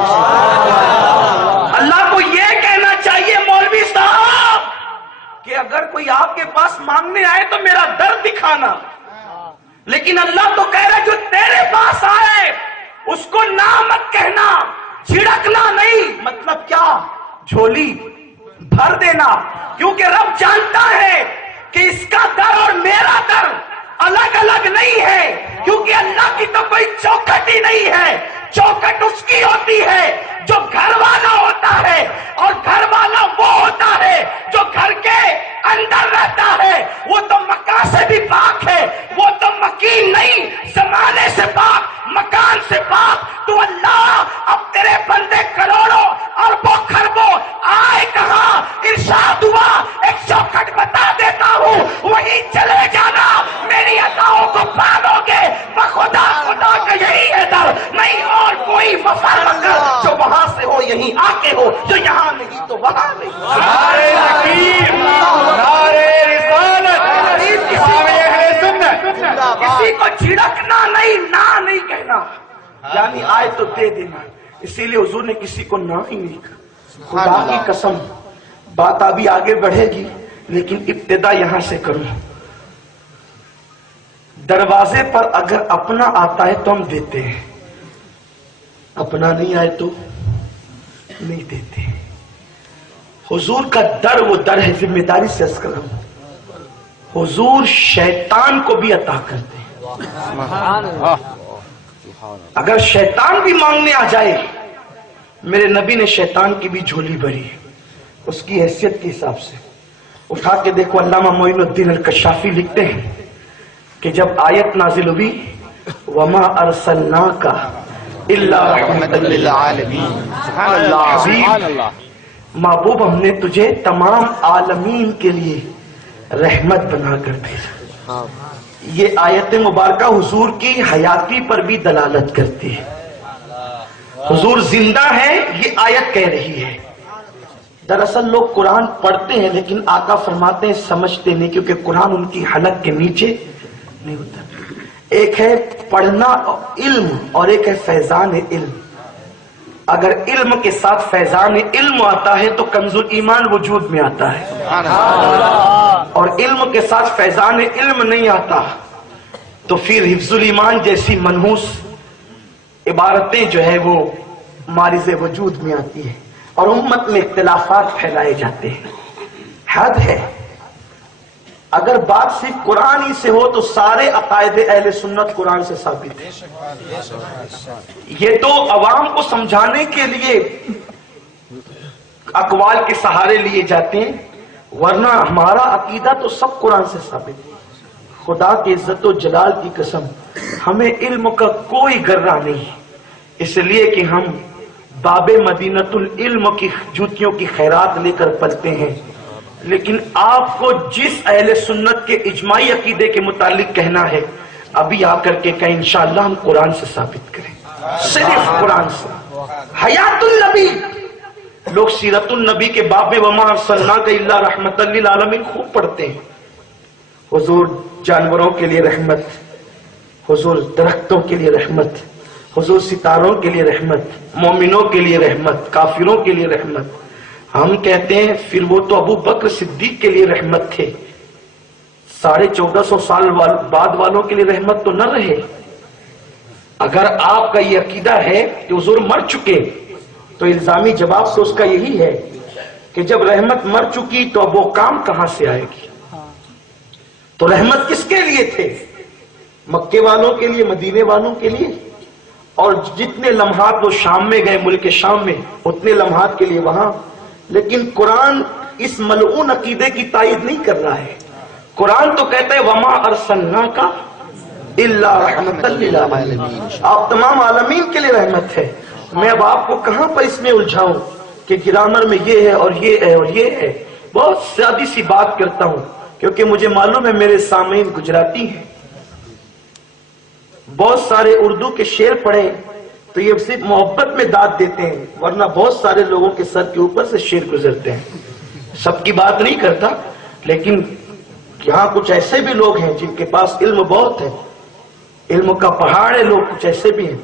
اللہ کو یہ کہنا چاہیے مولوی صاحب کہ اگر کوئی آپ کے پاس مانگنے آئے تو میرا درد دکھانا. لیکن اللہ تو کہہ رہا ہے جو تیرے پاس آئے اس کو نہ مت کہنا، جھڑکنا نہیں. مطلب کیا؟ جھولی بھر دینا. کیونکہ رب جانتا ہے کہ اس کا در اور میرا در الگ الگ نہیں ہے. کیونکہ اللہ کی تو کوئی چوکھٹ ہی نہیں ہے. چوکھٹ اس کی ہوتی ہے جو گھر والا ہوتا ہے، اور گھر والا وہ ہوتا ہے جو گھر کے اندر رہتا ہے. وہ تو مکان سے بھی پاک ہے، وہ تو مکین نہیں، زمانے سے پاک، مکان سے پاک. تو اللہ اب تیرے بندے کروڑوں اربوں خربوں آئے کہاں؟ ارشاد ہوا ایک چوکھٹ بتا دیتا ہوں، وہیں چلے جانا، میری عطاؤں کو پالو گے. بخدا خدا کا یہی ہے در، نہیں اور کوئی مفر مکر. جو وہاں سے ہو یہیں آ کے ہو، جو یہاں نہیں تو وہاں نہیں. نعرہ تکبیر، نعرہ رسالت، کسی کو جھڑکنا نہیں، نہ نہیں کہنا، یعنی آئے تو دے دینا. اسی لیے حضور نے کسی کو نہ ہی نہیں کہا. خدا کی قسم بات ابھی آگے بڑھے گی لیکن ابتدا یہاں سے کروں. دروازے پر اگر اپنا آتا ہے تو ہم دیتے ہیں، اپنا نہیں آئے تو نہیں دیتے. حضور کا در وہ در ہے، ذمہ داری سے عرض کر رہا ہوں، حضور شیطان کو بھی عطا کرتے ہیں. اگر شیطان بھی مانگنے آ جائے، میرے نبی نے شیطان کی بھی جھولی بھری اس کی حیثیت کے حساب سے. اٹھا کے دیکھو، علامہ معین الدین الکشافی لکھتے ہیں کہ جب آیت نازل ہوئی وَمَا أَرْسَلْنَاكَ إِلَّا رَحْمَةً لِلْعَالَمِينَ، حبیب محبوب ہم نے تجھے تمام عالمین کے لیے رحمت بنا کر بھیجا. یہ آیت مبارکہ حضور کی حیاتی پر بھی دلالت کرتی ہے. حضور زندہ ہے یہ آیت کہہ رہی ہے. دراصل لوگ قرآن پڑھتے ہیں لیکن آقا فرماتے ہیں سمجھتے نہیں، کیونکہ قرآن ان کی حلق کے نیچے نہیں ہوتا. ایک ہے پڑھنا علم اور ایک ہے فیضان علم. اگر علم کے ساتھ فیضان علم آتا ہے تو کنز ایمان وجود میں آتا ہے، اور علم کے ساتھ فیضان علم نہیں آتا تو پھر حفظ الایمان جیسی منحوس عبارتیں جو ہے وہ مارز وجود میں آتی ہے، اور امت میں اختلافات پھیلائے جاتے ہیں. حد ہے. اگر بات صرف قرآن ہی سے ہو تو سارے عقائد اہل سنت قرآن سے ثابت ہے. یہ تو عوام کو سمجھانے کے لیے اقوال کے سہارے لیے جاتے ہیں، ورنہ ہمارا عقیدہ تو سب قرآن سے ثابت ہے. خدا کے عزت و جلال کی قسم ہمیں علم کا کوئی گرہ نہیں، اس لیے کہ ہم باب مدینۃ العلم کی جوتیوں کی خیرات لے کر پلتے ہیں۔ لیکن آپ کو جس اہل سنت کے اجماعی عقیدے کے متعلق کہنا ہے، ابھی آ کر کے کہیں انشاءاللہ ہم قرآن سے ثابت کریں، صرف قرآن سے۔ حیات النبی، لوگ سیرت النبی کے باب میں وما ارسلناک الا رحمۃ للعالمین خوب پڑھتے ہیں۔ حضور جانوروں کے لیے رحمت، حضور درختوں کے لیے رحمت، حضور ستاروں کے لیے رحمت، مومنوں کے لیے رحمت، کافروں کے لیے رحمت۔ ہم کہتے ہیں پھر وہ تو ابو بکر صدیق کے لیے رحمت تھے، 1450 سال بعد والوں کے لیے رحمت تو نہ رہے۔ اگر آپ کا یہ عقیدہ ہے کہ حضور مر چکے تو الزامی جواب تو اس کا یہی ہے کہ جب رحمت مر چکی تو اب وہ کام کہاں سے آئے گی؟ تو رحمت کس کے لیے تھے؟ مکے والوں کے لیے، مدینے والوں کے لیے، اور جتنے لمحات وہ شام میں گئے، ملک شام میں، اتنے لمحات کے لیے وہاں۔ لیکن قرآن اس ملعون عقیدے کی تائید نہیں کر رہا ہے۔ قرآن تو کہتا ہے وما ارسلناک الا رحمۃ للعالمین، آپ تمام عالمین کے لیے رحمت ہے۔ میں اب آپ کو کہاں پر اس میں الجھاؤں کہ گرامر میں یہ ہے اور یہ ہے اور یہ ہے۔ بہت سادی سی بات کرتا ہوں کیونکہ مجھے معلوم ہے میرے سامعین گجراتی ہیں، بہت سارے اردو کے شعر پڑھیں تو یہ صرف محبت میں داد دیتے ہیں، ورنہ بہت سارے لوگوں کے سر کے اوپر سے شعر گزرتے ہیں۔ سب کی بات نہیں کرتا، لیکن یہاں کچھ ایسے بھی لوگ ہیں جن کے پاس علم بہت ہے، علم کا پہاڑ ہے، لوگ کچھ ایسے بھی ہیں۔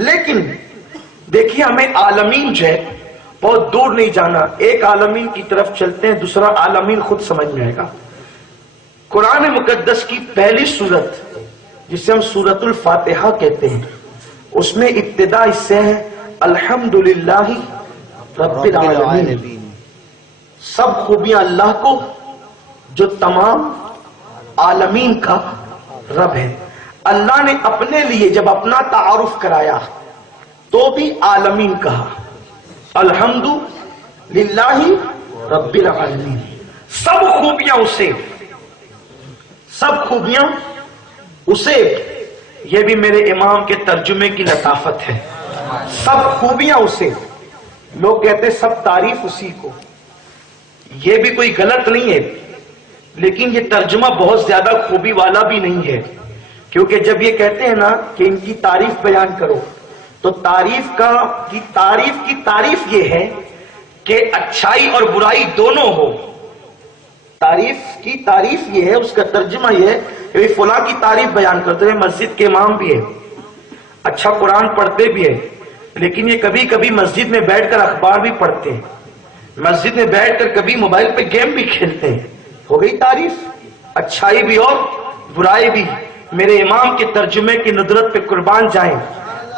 لیکن دیکھیے ہمیں عالمین جو ہے بہت دور نہیں جانا، ایک عالمین کی طرف چلتے ہیں، دوسرا عالمین خود سمجھ میں آئے گا۔ قرآن مقدس کی پہلی سورت جسے ہم سورۃ الفاتحہ کہتے ہیں، اس میں ابتدا اس سے ہے الحمدللہ رب العالمین، سب خوبیاں اللہ کو جو تمام عالمین کا رب ہے۔ اللہ نے اپنے لیے جب اپنا تعارف کرایا تو بھی عالمین کہا، الحمدللہ رب العالمین، سب خوبیاں اسے، سب خوبیاں اسے۔ یہ بھی میرے امام کے ترجمے کی لطافت ہے، سب خوبیاں اسے۔ لوگ کہتے ہیں سب تعریف اسی کو، یہ بھی کوئی غلط نہیں ہے، لیکن یہ ترجمہ بہت زیادہ خوبی والا بھی نہیں ہے، کیونکہ جب یہ کہتے ہیں نا کہ ان کی تعریف بیان کرو تو تعریف کی تعریف یہ ہے کہ اچھائی اور برائی دونوں ہو۔ تعریف کی تعریف یہ ہے، اس کا ترجمہ یہ ہے کہ فلاں کی تعریف بیان کرتے ہیں، مسجد کے امام بھی ہے، اچھا قرآن پڑھتے بھی ہے، لیکن یہ کبھی کبھی مسجد میں بیٹھ کر اخبار بھی پڑھتے ہیں، مسجد میں بیٹھ کر کبھی موبائل پہ گیم بھی کھیلتے ہیں۔ ہو گئی تعریف، اچھائی بھی اور برائی بھی۔ میرے امام کے ترجمے کی ندرت پہ قربان جائیں،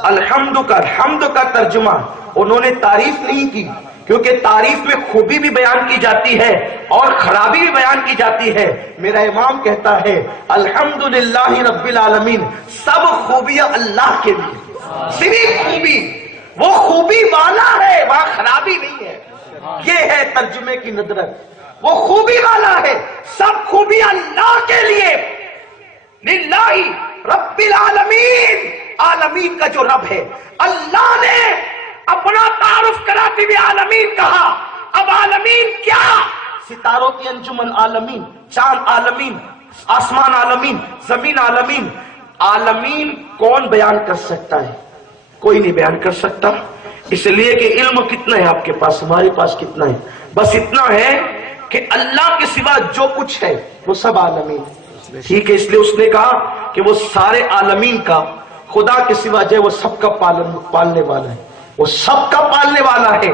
الحمد کا ترجمہ انہوں نے تعریف نہیں کی، کیونکہ تعریف میں خوبی بھی بیان کی جاتی ہے اور خرابی بھی بیان کی جاتی ہے۔ میرا امام کہتا ہے الحمدللہ رب العالمین، سب خوبیاں اللہ کے لیے، صرف خوبی، وہ خوبی والا ہے، وہاں خرابی نہیں ہے۔ یہ ہے ترجمے کی ندرت، وہ خوبی والا ہے، سب خوبیاں اللہ کے لیے، للہ رب العالمین، عالمین کا جو رب ہے۔ اللہ نے اپنا تعارف کراتے ہوئے عالمین کہا، اب عالمین کیا؟ ستاروں کی انجمن عالمین، چاند عالمین، آسمان عالمین، زمین عالمین۔ عالمین کون بیان کر سکتا ہے؟ کوئی نہیں بیان کر سکتا، اس لیے کہ علم کتنا ہے آپ کے پاس، ہمارے پاس کتنا ہے؟ بس اتنا ہے کہ اللہ کے سوا جو کچھ ہے وہ سب عالمین، ٹھیک ہے؟ اس لیے اس نے کہا کہ وہ سارے عالمین کا، خدا کے سوا جو ہے وہ سب کا پالنے والا ہے، وہ سب کا پالنے والا ہے،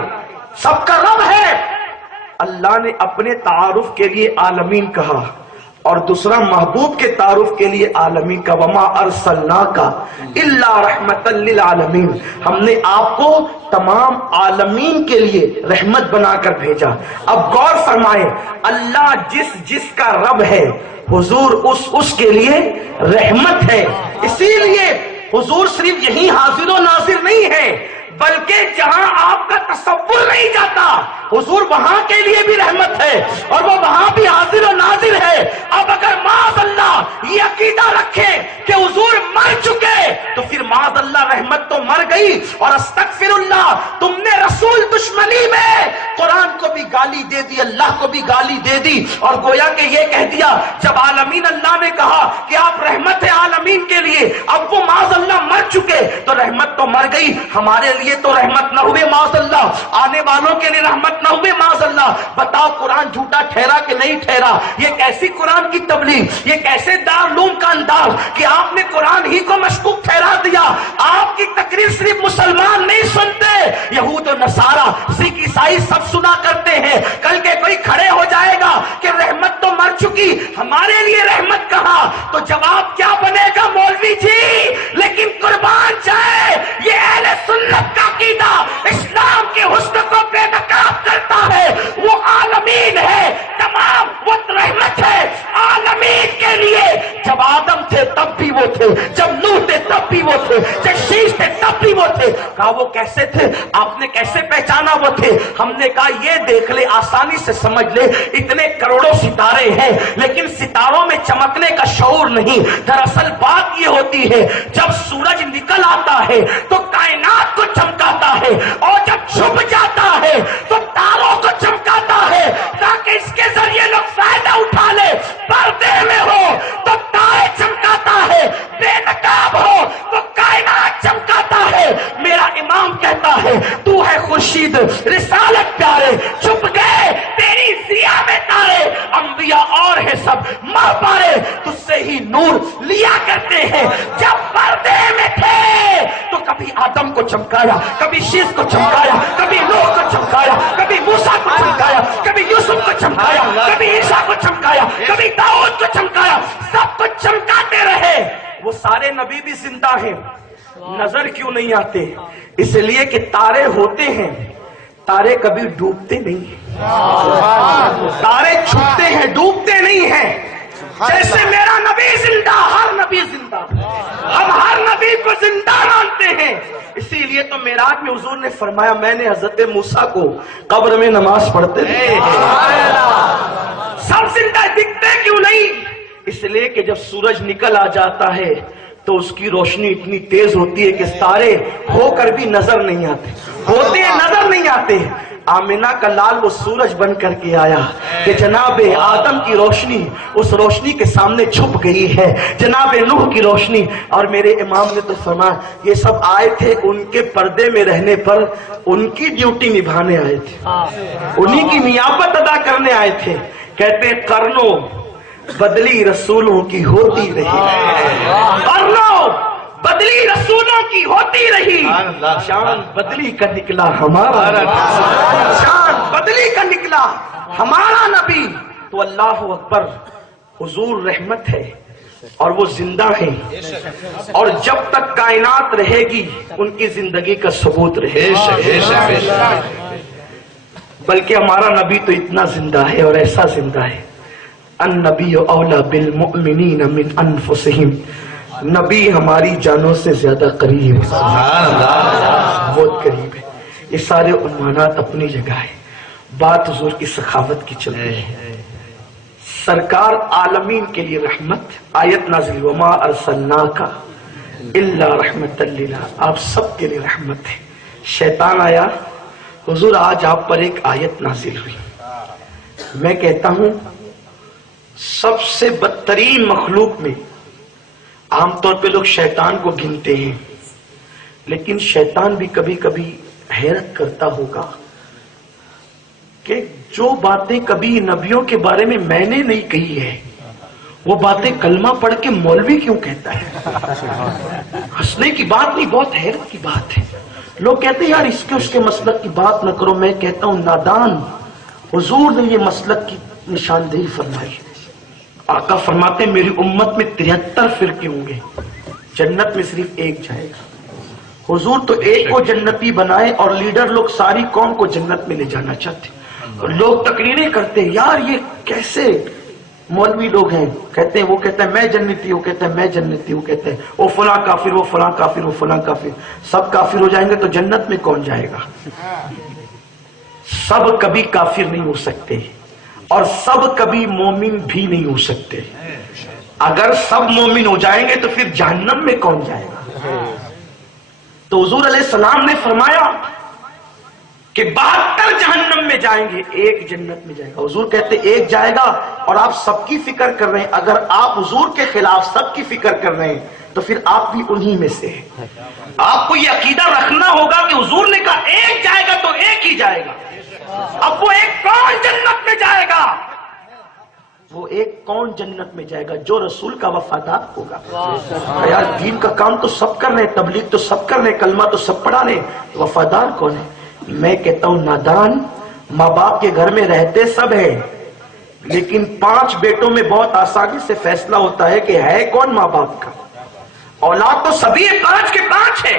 سب کا رب ہے۔ اللہ نے اپنے تعارف کے لیے عالمین کہا اور دوسرا محبوب کے تعارف کے لیے عالمین کا، وما ارسلناک الا رحمۃ للعالمین، ہم نے آپ کو تمام عالمین کے لیے رحمت بنا کر بھیجا۔ اب غور فرمائیں، اللہ جس کا رب ہے، حضور اس کے لیے رحمت ہے۔ اسی لیے حضور صرف یہی حاضر و ناظر نہیں ہے، بلکہ جہاں آپ کا تصور نہیں جاتا حضور وہاں کے لیے بھی رحمت ہے، اور وہ وہاں بھی حاضر و ناظر ہے۔ اب اگر معاذ اللہ یہ عقیدہ رکھے کہ حضور مر اور استغفراللہ، تم نے رسول دشمنی میں قرآن کو بھی گالی دے دی، اللہ کو بھی گالی دے دی، اور گویا کہ یہ کہہ دیا جب عالمین اللہ نے کہا کہ آپ رحمت ہے عالمین کے لیے، اب وہ معاذ اللہ مر چکے تو رحمت تو مر گئی، ہمارے لیے تو رحمت نہ ہوئے معاذ اللہ، آنے والوں کے لیے رحمت نہ ہوئے معاذ اللہ۔ بتاؤ قرآن جھوٹا ٹھہرا کہ نہیں ٹھہرا؟ یہ کیسی قرآن کی تبلیغ، یہ کیسے دارالعلوم کا انداز کہ آپ نے قرآن ہی کو مشکوک ٹھہرا دیا۔ آپ کی تقریر صرف مسلمان نہیں سنتے، یہود و نصارہ، سکھ عیسائی سب سنا کرتے ہیں۔ کل کے کوئی کھڑے ہو جائے گا کہ رحمت تو مر چکی، ہمارے لیے رحمت کہاں، تو جواب کیا بنے گا مولوی جی؟ لیکن قربان جائے یہ اہل سنت کا عقیدہ اسلام کے حسن کو بے نقاب کرتا ہے۔ وہ عالمین ہے، تمام وہ رحمت ہے عالمین کے لیے۔ جب آدم تھے تب بھی وہ تھے، جب نوح تھے تب بھی وہ تھے، جب شیش تھے تب بھی وہ تھے۔ کہا وہ کیسے تھے؟ آپ نے کیسے پہچانا وہ تھے؟ ہم نے کہا یہ دیکھ لے، آسانی سے سمجھ لے، اتنے کروڑوں ستارے ہیں لیکن ستاروں میں چمکنے کا شعور نہیں۔ دراصل بات یہ ہوتی ہے جب سورج نکل آتا ہے تو کائنات کو چمکاتا ہے، اور جب چھپ جاتا ہے تو تاروں کو چمکاتا ہے تاکہ اس کے ذریعے لوگ فائدہ اٹھا لے۔ پردے میں ہو تو تارے چمکاتا ہے، بے نقاب ہو تو کائنات چمکاتا ہے۔ میرا امام کہتا ہے تو ہے خورشید رسالت پیارے، چھپ گئے تیری ضیا میں تارے، انبیاء اور ہے سب ماہ پارے، تجھ سے ہی نور لیا کرتے ہیں۔ جب پردے میں تھے تو کبھی آدم کو چمکایا، کبھی شیش کو چمکایا، کبھی نوح کو چمکایا، کبھی موسیٰ کو چمکایا، کبھی یوسف کو چمکایا، کبھی عیسیٰ کو چمکایا، کبھی داؤد کو چمکایا، سب کو چمکاتے رہے۔ وہ سارے نبی بھی زندہ ہیں، نظر کیوں نہیں آتے؟ اس لیے کہ تارے ہوتے ہیں، تارے کبھی ڈوبتے نہیں ہیں، تارے چھپتے ہیں ڈوبتے نہیں ہیں۔ جیسے میرا نبی زندہ، ہر نبی زندہ، ہم ہر نبی کو زندہ مانتے ہیں۔ اسی لیے تو معراج میں حضور نے فرمایا میں نے حضرت موسیٰ کو قبر میں نماز پڑھتے سب زندہ دکھتے کیوں نہیں؟ اس لیے کہ جب سورج نکل آ جاتا ہے تو اس کی روشنی اتنی تیز ہوتی ہے کہ ستارے ہو کر بھی نظر نہیں آتے، ہوتے نظر نہیں آتے۔ آمینہ کا لال وہ سورج بن کر کے آیا کہ جناب آدم کی روشنی اس روشنی کے سامنے چھپ گئی ہے، جناب نوح کی روشنی۔ اور میرے امام نے تو فرمایا یہ سب آئے تھے ان کے پردے میں رہنے پر ان کی ڈیوٹی نبھانے آئے تھے، انہی کی نیابت ادا کرنے آئے تھے۔ کہتے قرنوں بدلی رسولوں کی ہوتی رہی، قرنوں بدلی رسولوں کی ہوتی رہی، شان بدلی کا نکلا ہمارا، شان بدلی کا نکلا ہمارا نبی۔ تو اللہ اکبر، حضور رحمت ہے اور وہ زندہ ہیں، اور جب تک کائنات رہے گی ان کی زندگی کا ثبوت رہے گا۔ بلکہ ہمارا نبی تو اتنا زندہ ہے اور ایسا زندہ ہے، النبی اولا بالمؤمنین من انفسہم، نبی ہماری جانوں سے زیادہ قریب ہے، بہت قریب ہے۔ یہ سارے عنوانات اپنی جگہ ہے، بات حضور کی سخاوت کی چل رہی ہے۔ سرکار عالمین کے لیے رحمت، آیت نازل وما ارسلناک الا رحمت للہ، آپ سب کے لیے رحمت ہے۔ شیطان آیا، حضور آج آپ پر ایک آیت نازل ہوئی، میں کہتا ہوں سب سے بدترین مخلوق میں عام طور پہ لوگ شیطان کو گنتے ہیں، لیکن شیطان بھی کبھی کبھی حیرت کرتا ہوگا کہ جو باتیں کبھی نبیوں کے بارے میں نے نہیں کہی ہے وہ باتیں کلمہ پڑھ کے مولوی کیوں کہتا ہے۔ ہنسنے کی بات نہیں، بہت حیرت کی بات ہے۔ لوگ کہتے ہیں یار اس کے مسلک کی بات نہ کرو، میں کہتا ہوں نادان، حضور نے یہ مسلک کی نشاندہی فرمائی۔ آقا فرماتے ہیں میری امت میں 73 فرقے ہوں گے، جنت میں صرف ایک جائے گا۔ حضور تو ایک کو جنتی بنائے اور لیڈر لوگ ساری قوم کو جنت میں لے جانا چاہتے ہیں۔ لوگ تقریریں کرتے ہیں یار یہ کیسے مولوی لوگ ہیں، کہتے ہیں وہ کہتا ہے میں جنتی ہوں، کہتا ہے میں جنتی ہوں، کہتے ہیں وہ فلاں کافر، وہ فلاں کافر، وہ فلاں کافر، سب کافر ہو جائیں گے تو جنت میں کون جائے گا؟ سب کبھی کافر نہیں ہو سکتے اور سب کبھی مومن بھی نہیں ہو سکتے۔ اگر سب مومن ہو جائیں گے تو پھر جہنم میں کون جائے گا؟ تو حضور علیہ السلام نے فرمایا کہ 72 جہنم میں جائیں گے، ایک جنت میں جائے گا۔ حضور کہتے ایک جائے گا اور آپ سب کی فکر کر رہے ہیں، اگر آپ حضور کے خلاف سب کی فکر کر رہے ہیں تو پھر آپ بھی انہی میں سے ہیں۔ آپ کو یہ عقیدہ رکھنا ہوگا کہ حضور نے کہا ایک جائے گا تو ایک ہی جائے گا۔ اب وہ ایک کون جنت میں جائے گا؟ وہ ایک کون جنت میں جائے گا؟ جو رسول کا وفادار ہوگا۔ یار دین کا کام تو سب کر رہے ہیں، تبلیغ تو سب کر رہے ہیں، کلمہ تو سب پڑھا رہے ہیں، وفادار کون ہے؟ میں کہتا ہوں نادان ماں باپ کے گھر میں رہتے سب ہیں، لیکن 5 بیٹوں میں بہت آسانی سے فیصلہ ہوتا ہے کہ ہے کون ماں باپ کا۔ اولاد تو سبھی 5 کے 5 ہے،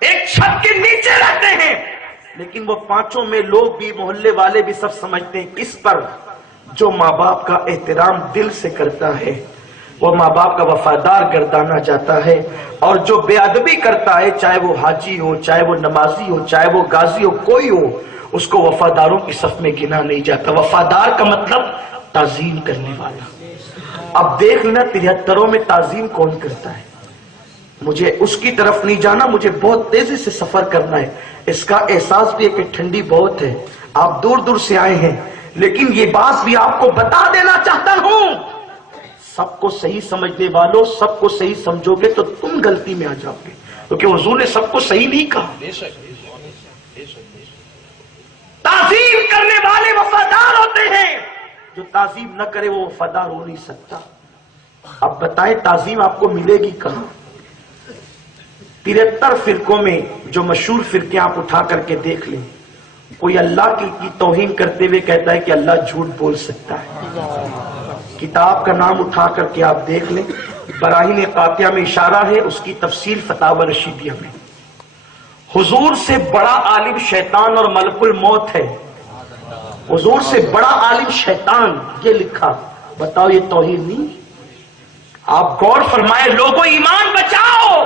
ایک چھت کے نیچے رہتے ہیں، لیکن وہ 5 میں لوگ بھی، محلے والے بھی سب سمجھتے ہیں کس پر؟ جو ماں باپ کا احترام دل سے کرتا ہے وہ ماں باپ کا وفادار گردانا جاتا ہے، اور جو بے ادبی کرتا ہے، چاہے وہ حاجی ہو، چاہے وہ نمازی ہو، چاہے وہ غازی ہو، کوئی ہو، اس کو وفاداروں کی صف میں گنا نہیں جاتا۔ وفادار کا مطلب تعظیم کرنے والا۔ اب دیکھ لینا 73 میں تعظیم کون کرتا ہے؟ مجھے اس کی طرف نہیں جانا، مجھے بہت تیزی سے سفر کرنا ہے۔ اس کا احساس بھی ہے کہ ٹھنڈی بہت ہے، آپ دور دور سے آئے ہیں، لیکن یہ بات بھی آپ کو بتا دینا چاہتا ہوں، سب کو صحیح سمجھنے والوں، سب کو صحیح سمجھو گے تو تم غلطی میں آ جاؤ گے، کیونکہ حضور نے سب کو صحیح نہیں کہا۔ تعظیم کرنے والے وفادار ہوتے ہیں، جو تعظیم نہ کرے وہ وفادار ہو نہیں سکتا۔ اب بتائیں تعظیم آپ کو ملے گی کہاں؟ 73 فرقوں میں جو مشہور فرقے آپ اٹھا کر کے دیکھ لیں، کوئی اللہ کی توہین کرتے ہوئے کہتا ہے کہ اللہ جھوٹ بول سکتا ہے۔ کتاب کا نام اٹھا کر کے آپ دیکھ لیں، براہین قاطعہ میں اشارہ ہے، اس کی تفصیل فتاوی رشیدیہ میں۔ حضور سے بڑا عالم شیطان اور ملک الموت ہے، حضور سے بڑا عالم شیطان، یہ لکھا، بتاؤ یہ توہین نہیں؟ آپ غور فرمائے، لوگوں ایمان بچاؤ۔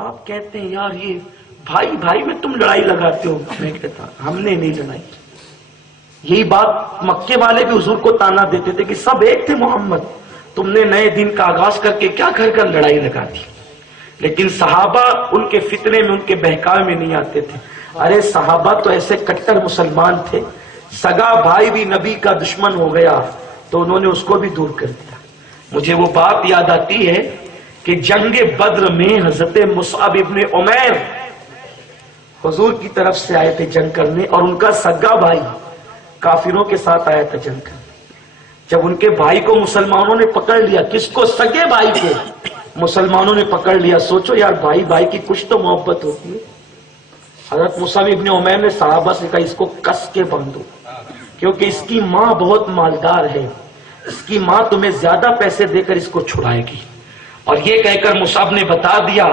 آپ کہتے ہیں یار یہ بھائی میں تم لڑائی لگاتے ہو، میں کہتا ہم نے نہیں لڑائی۔ یہی بات مکے والے بھی حضور کو تانا دیتے تھے کہ سب ایک تھے محمد، تم نے نئے دن کا آغاز کر کے کیا گھر لڑائی لگا دی۔ لیکن صحابہ ان کے فتنے میں، ان کے بہکاوے میں نہیں آتے تھے۔ ارے صحابہ تو ایسے کٹر مسلمان تھے، سگا بھائی بھی نبی کا دشمن ہو گیا تو انہوں نے اس کو بھی دور کر دیا۔ مجھے وہ بات یاد آتی ہے کہ جنگ بدر میں حضرت مصعب ابن عمیر حضور کی طرف سے آئے تھے جنگ کرنے، اور ان کا سگا بھائی کافروں کے ساتھ آیا تھا جنگ کرنے۔ جب ان کے بھائی کو مسلمانوں نے پکڑ لیا، کس کو؟ سگے بھائی کو مسلمانوں نے پکڑ لیا۔ سوچو یار بھائی کی کچھ تو محبت ہوتی ہے۔ حضرت مصعب ابن عمیر نے صحابہ سے کہا اس کو کس کے باندھو، کیونکہ اس کی ماں بہت مالدار ہے، اس کی ماں تمہیں زیادہ پیسے دے کر اس کو چھڑائے گی۔ اور یہ کہہ کر مصعب نے بتا دیا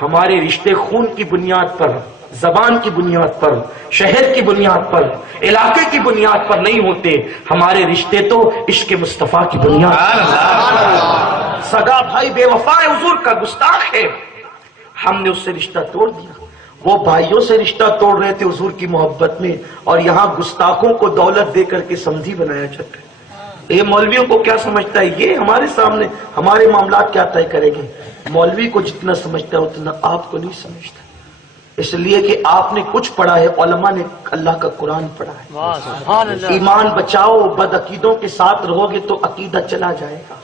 ہمارے رشتے خون کی بنیاد پر، زبان کی بنیاد پر، شہر کی بنیاد پر، علاقے کی بنیاد پر نہیں ہوتے، ہمارے رشتے تو عشق مصطفیٰ کی بنیاد پر۔ سگا بھائی بے وفا ہے، حضور کا گستاخ ہے، ہم نے اس سے رشتہ توڑ دیا۔ وہ بھائیوں سے رشتہ توڑ رہے تھے حضور کی محبت میں، اور یہاں گستاخوں کو دولت دے کر کے سمجھی بنایا جاتا ہے۔ یہ مولویوں کو کیا سمجھتا ہے؟ یہ ہمارے سامنے ہمارے معاملات کیا طے کرے گی؟ مولوی کو جتنا سمجھتا ہے اتنا آپ کو نہیں سمجھتا، اس لیے کہ آپ نے کچھ پڑھا ہے، علماء نے اللہ کا قرآن پڑھا ہے۔ ایمان بچاؤ، بد عقیدوں کے ساتھ رہو گے تو عقیدہ چلا جائے گا،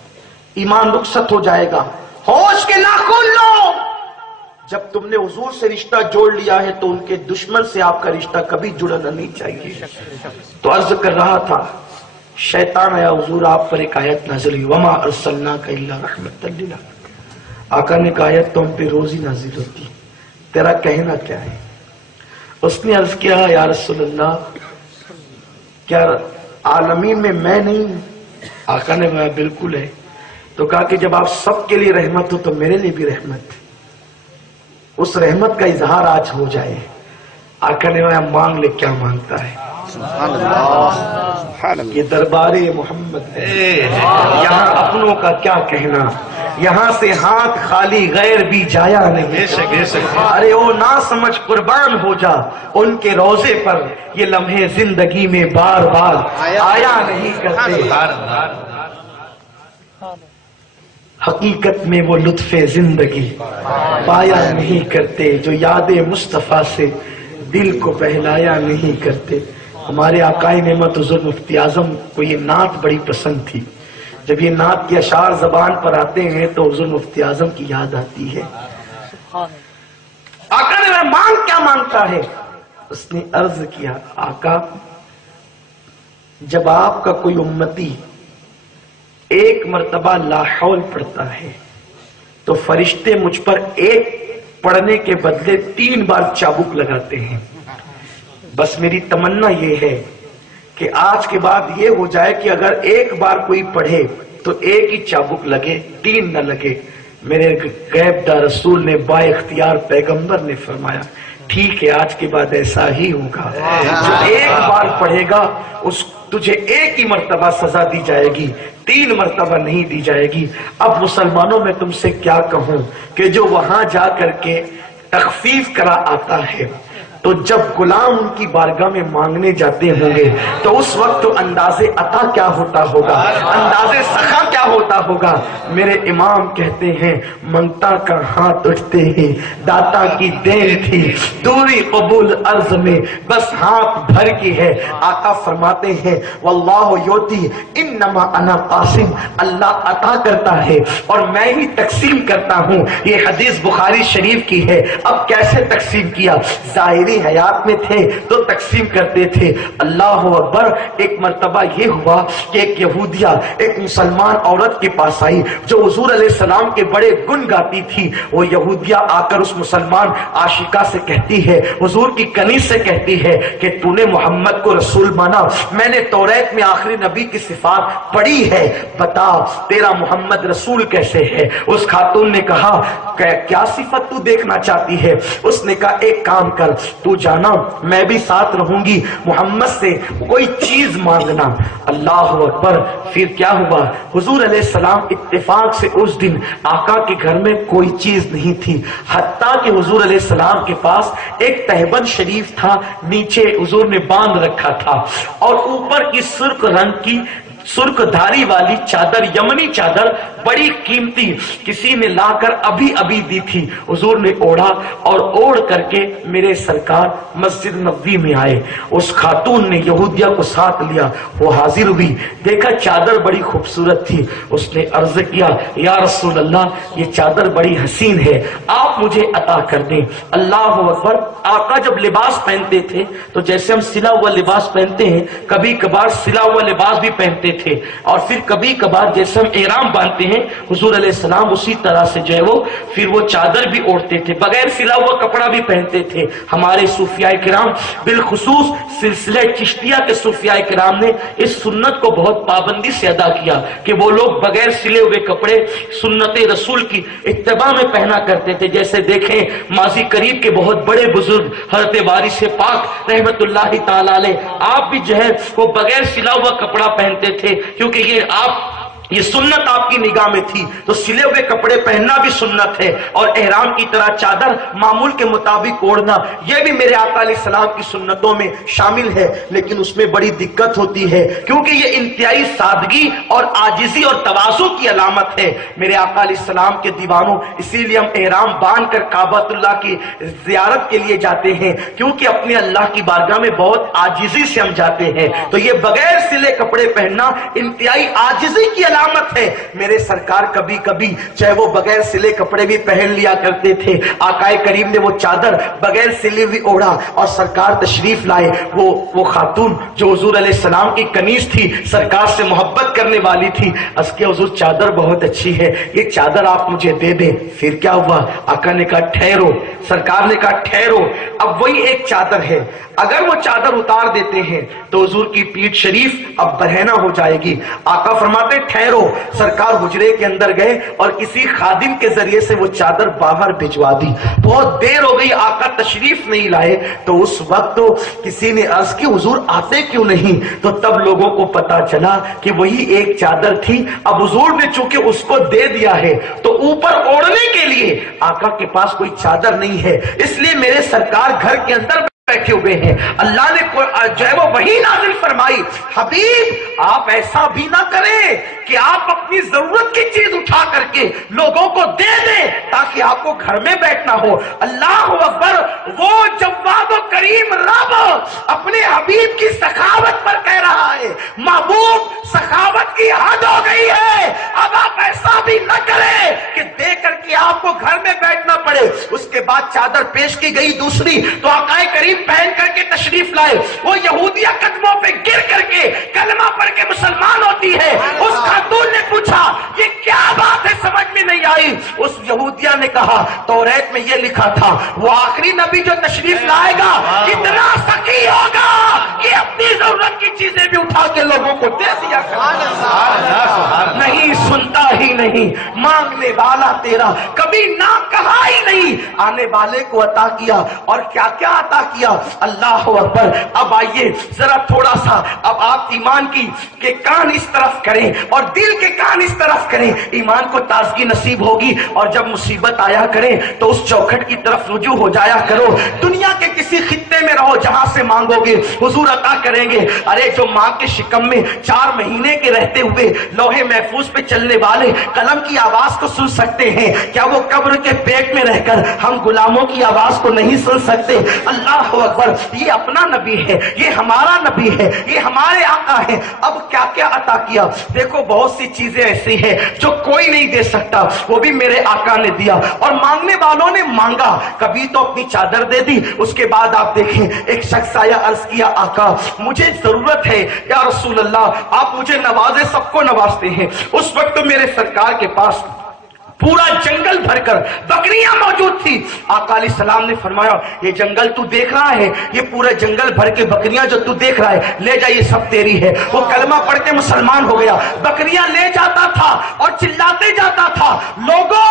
ایمان رخصت ہو جائے گا۔ ہوش کے ناخن لو، جب تم نے حضور سے رشتہ جوڑ لیا ہے تو ان کے دشمن سے آپ کا رشتہ کبھی جڑنا نہیں چاہیے۔ تو عرض کر رہا تھا، شیطان آیا، حضور آپ پر ایک آیت نازل ہوئی، وما ارسلناک الا رحمۃ للعالمین۔ آقا نے کہا آیت تو ہم پہ روز ہی نازل ہوتی ہے، تیرا کہنا کیا ہے؟ اس نے عرض کیا یا رسول اللہ کیا عالمین میں میں نہیں؟ آقا نے کہا بالکل ہے۔ تو کہا کہ جب آپ سب کے لیے رحمت ہو تو میرے لیے بھی رحمت، اس رحمت کا اظہار آج ہو جائے۔ آقا نے کہا مانگ لے، کیا مانگتا ہے؟ یہ دربار محمد ہے، یہاں اپنوں کا کیا کہنا، یہاں سے ہاتھ خالی غیر بھی جایا نہیں۔ ارے او نہ سمجھ قربان ہو جا ان کے روزے پر، یہ لمحے زندگی میں بار بار آیا نہیں کرتے۔ حقیقت میں وہ لطف زندگی پایا نہیں کرتے جو یاد مصطفیٰ سے دل کو بہلایا نہیں کرتے۔ ہمارے آقائے نعمت حضور مفتی اعظم کو یہ نعت بڑی پسند تھی۔ جب یہ نعت کے اشعار زبان پر آتے ہیں تو حضور مفتی اعظم کی یاد آتی ہے۔ آقا نے مانگ کیا مانگتا ہے؟ اس نے عرض کیا آقا جب آپ کا کوئی امتی ایک مرتبہ لا حول پڑھتا ہے تو فرشتے مجھ پر ایک پڑھنے کے بدلے 3 بار چابک لگاتے ہیں۔ بس میری تمنا یہ ہے کہ آج کے بعد یہ ہو جائے کہ اگر ایک بار کوئی پڑھے تو ایک ہی چابک لگے، 3 نہ لگے۔ میرے غیب دا رسول نے با اختیار پیغمبر نے فرمایا ٹھیک ہے آج کے بعد ایسا ہی ہوگا، جو ایک بار پڑھے گا اس تجھے ایک ہی مرتبہ سزا دی جائے گی، 3 مرتبہ نہیں دی جائے گی۔ اب مسلمانوں میں تم سے کیا کہوں کہ جو وہاں جا کر کے تخفیف کرا آتا ہے تو جب غلام ان کی بارگاہ میں مانگنے جاتے ہوں گے تو اس وقت تو انداز عطا کیا ہوتا ہوگا، انداز سخا کیا ہوتا ہوگا۔ میرے امام کہتے ہیں منگتا کا ہاتھ اٹھتے ہیں داتا کی دیر تھی، دوری قبول عرض میں بس ہاتھ بھر کی ہے۔ آقا فرماتے ہیں واللہ یوتی انما انا قاسم، اللہ عطا کرتا ہے اور میں ہی تقسیم کرتا ہوں۔ یہ حدیث بخاری شریف کی ہے۔ اب کیسے تقسیم کیا؟ ظاہری حیات میں تھے تو تقسیم کرتے تھے۔ اللہ اکبر۔ ایک مرتبہ یہ ہوا کہ ایک یہودیہ ایک مسلمان عورت کے پاس آئی جو حضور علیہ السلام کے بڑے گن گاتی تھی۔ وہ یہودیہ آ کر اس مسلمان عاشقہ سے کہتی ہے، حضور کی کنیز سے کہتی ہے کہ تو نے محمد کو رسول مانا، میں نے توریت میں آخری نبی کی صفات پڑھی ہے، بتا تیرا محمد رسول کیسے ہے؟ اس خاتون نے کہا کیا صفت تو دیکھنا چاہتی ہے؟ اس نے کہا ایک کام کر، تو جانا میں بھی ساتھ رہوں گی، محمد سے کوئی چیز مانگنا۔ اللہ اکبر۔ پھر کیا ہوا؟ حضور علیہ السلام اتفاق سے اس دن آقا کے گھر میں کوئی چیز نہیں تھی، حتیٰ کہ حضور علیہ السلام کے پاس ایک تہبند شریف تھا، نیچے حضور نے باندھ رکھا تھا اور اوپر کی سرخ رنگ کی سرخ دھاری والی چادر، یمنی چادر بڑی قیمتی کسی نے لا کر ابھی ابھی دی تھی، حضور نے اوڑھا اور اوڑھ کر کے میرے سرکار مسجد نبوی میں آئے۔ اس خاتون نے یہودیہ کو ساتھ لیا، وہ حاضر ہوئی، دیکھا چادر بڑی خوبصورت تھی۔ اس نے عرض کیا یا رسول اللہ یہ چادر بڑی حسین ہے، آپ مجھے عطا کر دیں۔ اللہ اکبر۔ آقا جب لباس پہنتے تھے تو جیسے ہم سلا ہوا لباس پہنتے ہیں، کبھی کبھار سلا ہوا لباس بھی پہنتے تھے اور پھر کبھی کبھار جیسے ہم احرام باندھتے ہیں حضور علیہ السلام اسی طرح سے جو ہے وہ پھر وہ چادر بھی اوڑھتے تھے، بغیر سلا ہوا کپڑا بھی پہنتے تھے۔ ہمارے صوفیاء کرام بالخصوص سلسلہ چشتیہ کے صوفیاء کرام نے اس سنت کو بہت پابندی سے ادا کیا کہ وہ لوگ بغیر سلے ہوئے کپڑے سنت رسول کی اتباع میں پہنا کرتے تھے۔ جیسے دیکھیں ماضی قریب کے بہت بڑے بزرگ حضرت وارث پاک رحمت اللہ تعالی علیہ، آپ بھی جو ہے وہ بغیر سلا ہوا کپڑا پہنتے تھے کیونکہ یہ سنت آپ کی نگاہ میں تھی، تو سلے ہوئے کپڑے پہننا بھی سنت ہے اور احرام کی طرح چادر معمول کے مطابق اوڑھنا یہ بھی میرے آقا علیہ السلام کی سنتوں میں شامل ہے۔ لیکن اس میں بڑی دقت ہوتی ہے کیونکہ یہ انتہائی سادگی اور عاجزی اور تواضع کی علامت ہے میرے آقا علیہ السلام کے دیوانوں۔ اسی لیے ہم احرام باندھ کر کعبۃ اللہ کی زیارت کے لیے جاتے ہیں کیونکہ اپنے اللہ کی بارگاہ میں بہت عاجزی سے ہم جاتے ہیں، تو یہ بغیر سلے کپڑے پہننا انتہائی عاجزی کی علامت ہے۔ میرے سرکار کبھی کبھی چاہے وہ بغیر سلے کپڑے بھی پہن لیا کرتے تھے، آقا کریم نے وہ چادر بغیر سلے بھی اوڑھا اور سرکار تشریف لائے۔ وہ خاتون جو حضور علیہ السلام کی کنیز تھی، سرکار سے محبت کرنے والی تھی، اس کے حضور چادر بہت اچھی ہے، یہ چادر آپ مجھے دے دیں۔ پھر کیا ہوا؟ آقا نے کہا ٹھہرو، سرکار نے کہا ٹھہرو، اب وہی ایک چادر ہے، اگر وہ چادر اتار دیتے ہیں تو حضور کی پیٹھ شریف اب برہنہ ہو جائے گی۔ آقا فرماتے ٹھہرو، سرکار حجرے کے اندر گئے اور کسی خادم کے ذریعے سے وہ چادر باہر بھجوا دی۔ بہت دیر ہو گئی، آقا تشریف نہیں لائے، تو اس وقت کسی نے عرض کی حضور آتے کیوں نہیں؟ تو تب لوگوں کو پتا چلا کہ وہی ایک چادر تھی، اب حضور نے چونکہ اس کو دے دیا ہے تو اوپر اوڑھنے کے لیے آقا کے پاس کوئی چادر نہیں ہے، اس لیے میرے سرکار گھر کے اندر بیٹھے ہوئے ہیں. اللہ نے جو ہے وہ وحی نازل فرمائی, حبیب آپ ایسا بھی نہ کریں کہ آپ اپنی ضرورت کی چیز اٹھا کر کے لوگوں کو دے دیں تاکہ آپ کو گھر میں بیٹھنا ہو. اللہ اکبر. وہ جواد و کریم رب اپنے حبیب کی سخاوت پر کہہ رہا ہے, محبوب سخاوت کی حد ہو گئی ہے, اب آپ ایسا بھی نہ کریں کہ دے کر کے آپ کو گھر میں بیٹھنا پڑے. اس کے بعد چادر پیش کی گئی دوسری, تو آقا کریم پہن کر کے تشریف لائے. وہ یہودیہ قدموں پہ گر کر کے کلمہ پڑھ کے مسلمان ہوتی ہے. اس خاتون نے پوچھا یہ کیا بات ہے, سمجھ میں نہیں آئی. اس یہودیہ نے کہا توریت میں یہ لکھا تھا وہ آخری نبی جو تشریف لائے گا اتنا سخی ہوگا کہ اپنی ضرورت کی چیزیں بھی اٹھا کے لوگوں کو دے دیا کرے. نہیں سنتا ہی نہیں, مانگنے والا تیرا کبھی نہ کہا ہی نہیں, آنے والے کو عطا کیا. اور کیا کیا عطا کیا. اللہ اکبر. اب آئیے ذرا تھوڑا سا اب آپ ایمان کی کے کان اس طرف کریں اور دل کے کان اس طرف کریں, ایمان کو تازگی نصیب ہوگی. اور جب مصیبت آیا کریں تو اس چوکھٹ کی طرف رجوع ہو جایا کرو. دنیا کے کسی خطے میں رہو جہاں سے مانگو گے حضور عطا کریں گے. ارے جو ماں کے شکم میں 4 مہینے کے رہتے ہوئے لوہے محفوظ پہ چلنے والے قلم کی آواز کو سن سکتے ہیں, کیا وہ قبر کے پیٹ میں رہ کر ہم غلاموں کی آواز کو نہیں سن سکتے؟ اللہ اکبر. یہ اپنا نبی ہے, یہ ہمارا نبی ہے, یہ ہمارے آقا ہے. اب کیا کیا عطا کیا. دیکھو بہت سی چیزیں ایسی ہیں جو کوئی نہیں دے سکتا, وہ بھی میرے آقا نے دیا. اور مانگنے والوں نے مانگا, کبھی تو اپنی چادر دے دی. اس کے بعد آپ دیکھیں ایک شخص آیا, عرض کیا آقا مجھے ضرورت ہے یا رسول اللہ آپ مجھے نوازے, سب کو نوازتے ہیں. اس وقت میرے سرکار کے پاس پورا جنگل بھر کر بکریاں موجود تھی. آقا علیہ السلام نے فرمایا یہ جنگل تو دیکھ رہا ہے, یہ پورا جنگل بھر کے بکریاں جو تو دیکھ رہا ہے لے جا, یہ سب تیری ہے. وہ کلمہ پڑھ کے مسلمان ہو گیا, بکریاں لے جاتا تھا اور چلاتے جاتا تھا لوگوں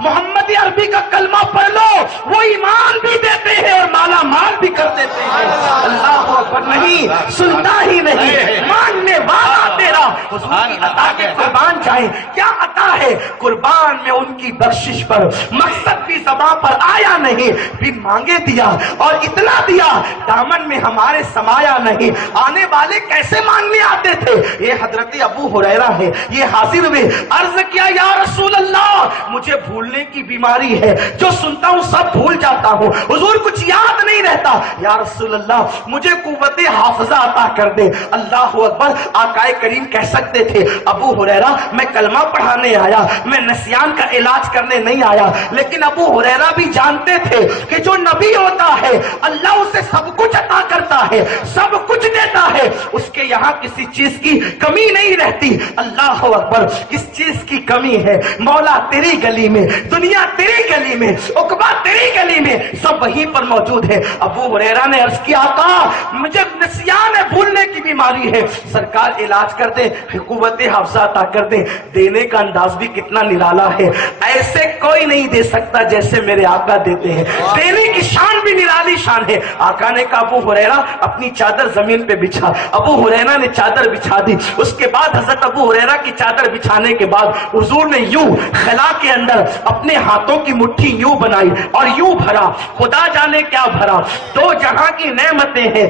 محمد عربی کا کلمہ پڑھ لو, وہ ایمان بھی دیتے ہیں اور مالا مال بھی کر دیتے ہیں. اللہ اکبر. نہیں سنتا ہی نہیں, مانگنے والا تیرا. حضور کی عطا کے قربان جائیں. کیا عطا ہے قربان میں ان کی بخشش پر, مقصد بھی زبان پر آیا نہیں, پھر مانگے دیا اور اتنا دیا دامن میں ہمارے سمایا نہیں. آنے والے کیسے مانگنے آتے تھے؟ یہ حضرت ابو ہریرہ ہے, یہ حاضر ہوئے, عرض کیا یا رسول اللہ مجھے بھولنے کی بیماری ہے, جو سنتا ہوں سب بھول جاتا ہوں, حضور کچھ یاد نہیں رہتا. یا رسول اللہ مجھے قوت حافظہ عطا کر دے. اللہ اکبر. آقا کریم کہہ سکتے تھے ابو ہریرہ میں کلمہ پڑھانے آیا, میں نسیان کا علاج کرنے نہیں آیا. لیکن ابو ہریرہ بھی جانتے تھے کہ جو نبی ہوتا ہے اللہ اسے سب کچھ عطا کرتا ہے, سب کچھ دیتا ہے, اس کے یہاں کسی چیز کی کمی نہیں رہتی. اللہ اکبر. کس چیز کی کمی ہے؟ مولا تیری گلی میں, دنیا تیری گلی میں, عقبہ تیری گلی میں, سب وہیں پر موجود ہے. ابو ہریرہ نے عرض کیا آقا مجھے نسیان ہے, بھولنے کی بیماری ہے. سرکار علاج کر دیں, قوت حافظہ عطا کر دیں. دینے کا انداز بھی کتنا نرالا ہے, ایسے کوئی نہیں دے سکتا جیسے میرے آقا دیتے ہیں. دینے کی شان بھی نرالی شان ہے. آقا نے کہا ابو ہریرہ اپنی چادر زمین پہ بچھا. ابو ہریرہ نے چادر بچھا دی. اس کے بعد حضرت ابو ہریرہ کی چادر بچھانے کے بعد حضور نے یوں خلا کے اندر اپنے ہاتھوں کی مٹھی یوں بنائی اور یوں بھرا. خدا جانے کیا بھرا, 2 جہاں کی نعمتیں ہیں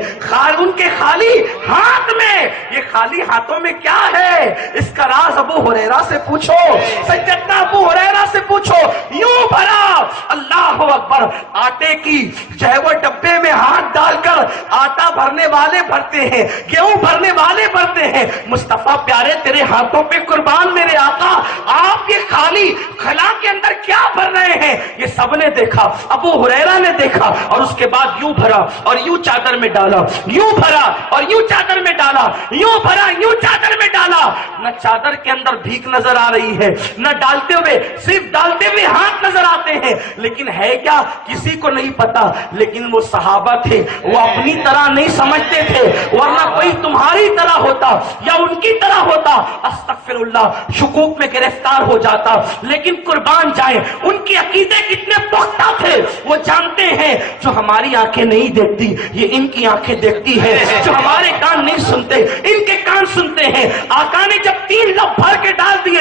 ان کے خالی ہاتھ میں. یہ خالی ہاتھوں میں کیا ہے, اس کا راز ابو ہریرہ سے پوچھو, سیدنا ابو ہریرہ سے پوچھو. یوں بھرا. اللہ اکبر. آٹے کی جو ہے وہ ڈبے میں ہاتھ ڈال کر آٹا بھرنے والے بھرتے ہیں, گیہوں بھرنے والے بھرتے ہیں. مصطفیٰ پیارے تیرے ہاتھوں پہ قربان میرے آقا, آپ یہ خالی خلا کے اندر کیا بھر رہے ہیں؟ یہ سب نے دیکھا, ابو ہریرہ نے دیکھا, اور اس کے بعد یوں بھرا اور یوں چادر میں ڈالا, یوں بھرا اور یوں چادر میں ڈالا, یوں بھرا یوں چادر میں ڈالا. نہ چادر کے اندر بھیک نظر آ رہی ہے, نہ ڈالتے ہوئے, صرف ڈالتے ہوئے ہاتھ نظر آتے ہیں. لیکن ہے کیا کسی کو نہیں پتا. لیکن وہ صحابہ تھے, وہ اپنی طرح نہیں سمجھتے تھے, ورنہ کوئی تمہاری طرح ہوتا یا ان کی طرح ہوتا استغفر اللہ شکوک میں گرفتار ہو جاتا. لیکن قربان جائیں ان کے عقیدے کتنے پختہ تھے. وہ جانتے ہیں جو ہماری آنکھیں نہیں دیکھتی یہ ان کی آنکھیں دیکھتی ہے, جو ہمارے کان نہیں سنتے ان کے کان سنتے ہیں. آقا نے جب 3 لفظ بھر کے ڈال دیے,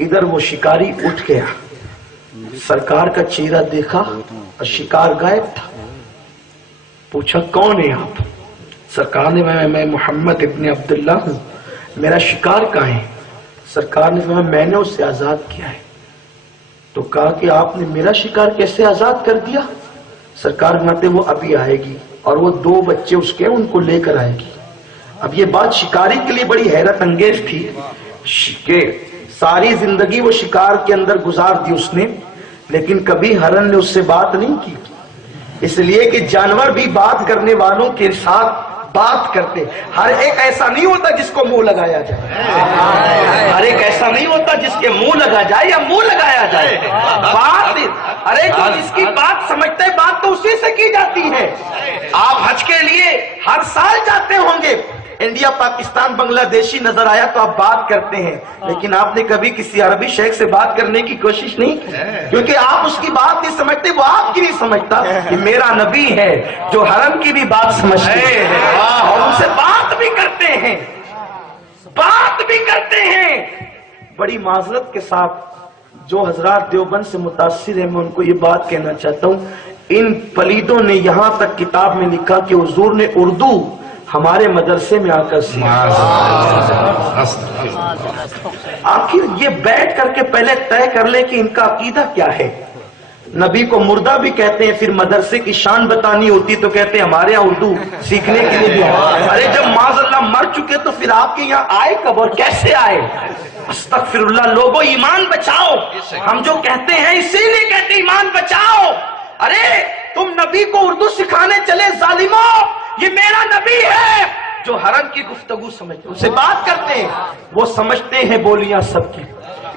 ادھر وہ شکاری اٹھ گیا، سرکار کا چہرہ دیکھا اور شکار غائب تھا۔ پوچھا کون ہے آپ؟ سرکار نے میں محمد ابن عبداللہ ہوں، میرا شکار کہاں ہے؟ سرکار نے فرمایا میں نے اسے آزاد کیا ہے۔ تو کہا کہ آپ نے میرا شکار کیسے آزاد کر دیا؟ سرکار فرماتے وہ ابھی آئے گی اور وہ 2 بچے اس کے ان کو لے کر آئے گی۔ اب یہ بات شکاری کے لیے بڑی حیرت انگیز تھی کہ ساری زندگی وہ شکار کے اندر گزار دی اس نے، لیکن کبھی ہرن نے اس سے بات نہیں کی، اس لیے کہ جانور بھی بات کرنے والوں کے ساتھ بات کرتے، ہر ایک ایسا نہیں ہوتا جس کو منہ لگایا جائے، ہر ایک ایسا نہیں ہوتا جس کے منہ لگا جائے یا منہ لگایا جائے، بات ارے جو جس کی بات سمجھتا ہے بات تو اسی سے کی جاتی ہے۔ آپ حج کے لیے ہر سال جاتے ہوں گے، انڈیا پاکستان بنگلہ دیشی نظر آیا تو آپ بات کرتے ہیں، لیکن آپ نے کبھی کسی عربی شیخ سے بات کرنے کی کوشش نہیں کی، کیونکہ آپ اس کی بات نہیں سمجھتے، وہ آپ کی نہیں سمجھتا کہ میرا نبی ہے جو حرم کی بھی بات سمجھتے ہیں اور ان سے بات بھی کرتے ہیں، بات بھی کرتے ہیں۔ بڑی معذرت کے ساتھ جو حضرات دیوبند سے متاثر ہیں میں ان کو یہ بات کہنا چاہتا ہوں، ان پلیدوں نے یہاں تک کتاب میں لکھا کہ حضور نے اردو ہمارے مدرسے میں آ کر آخر یہ بیٹھ کر کے پہلے طے کر لے کہ ان کا عقیدہ کیا ہے۔ نبی کو مردہ بھی کہتے ہیں، پھر مدرسے کی شان بتانی ہوتی تو کہتے ہیں ہمارے یہاں اردو سیکھنے کے لیے بھی ہے۔ ارے جب معاذ اللہ مر چکے تو پھر آپ کے یہاں آئے کب اور کیسے آئے؟ استغفر اللہ، لوگوں ایمان بچاؤ، ہم جو کہتے ہیں اسی لیے کہتے ایمان بچاؤ۔ ارے تم نبی کو اردو سکھانے چلے ظالموں، یہ میرا نبی ہے جو حرم کی گفتگو سمجھتے، ان سے بات کرتے ہیں، وہ سمجھتے ہیں بولیاں سب کی،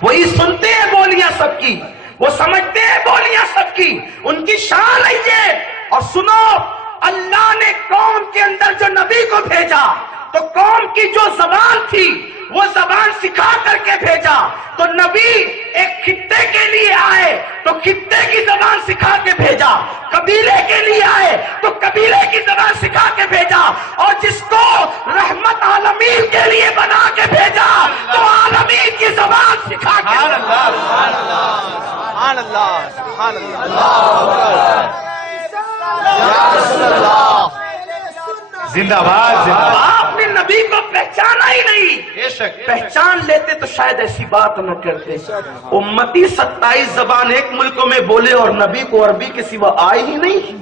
وہی سنتے ہیں بولیاں سب کی، وہ سمجھتے ہیں بولیاں سب کی، ان کی شان ہے یہ۔ اور سنو، اللہ نے قوم کے اندر جو نبی کو بھیجا تو قوم کی جو زبان تھی وہ زبان سکھا کر کے بھیجا، تو نبی ایک خطے کے لیے آئے تو خطے کی زبان سکھا کے بھیجا، قبیلے کے لیے آئے تو قبیلے کی زبان سکھا کے بھیجا، اور جس کو رحمت عالمین کے لیے بنا کے بھیجا تو عالمین کی زبان سکھا کے زندہ باد۔ آپ نے نبی کو پہچانا ہی نہیں، پہچان لیتے تو شاید ایسی بات نہ کرتے۔ امتی 27 زبان ایک ملک میں بولے اور نبی کو عربی کے سوا آئے ہی نہیں۔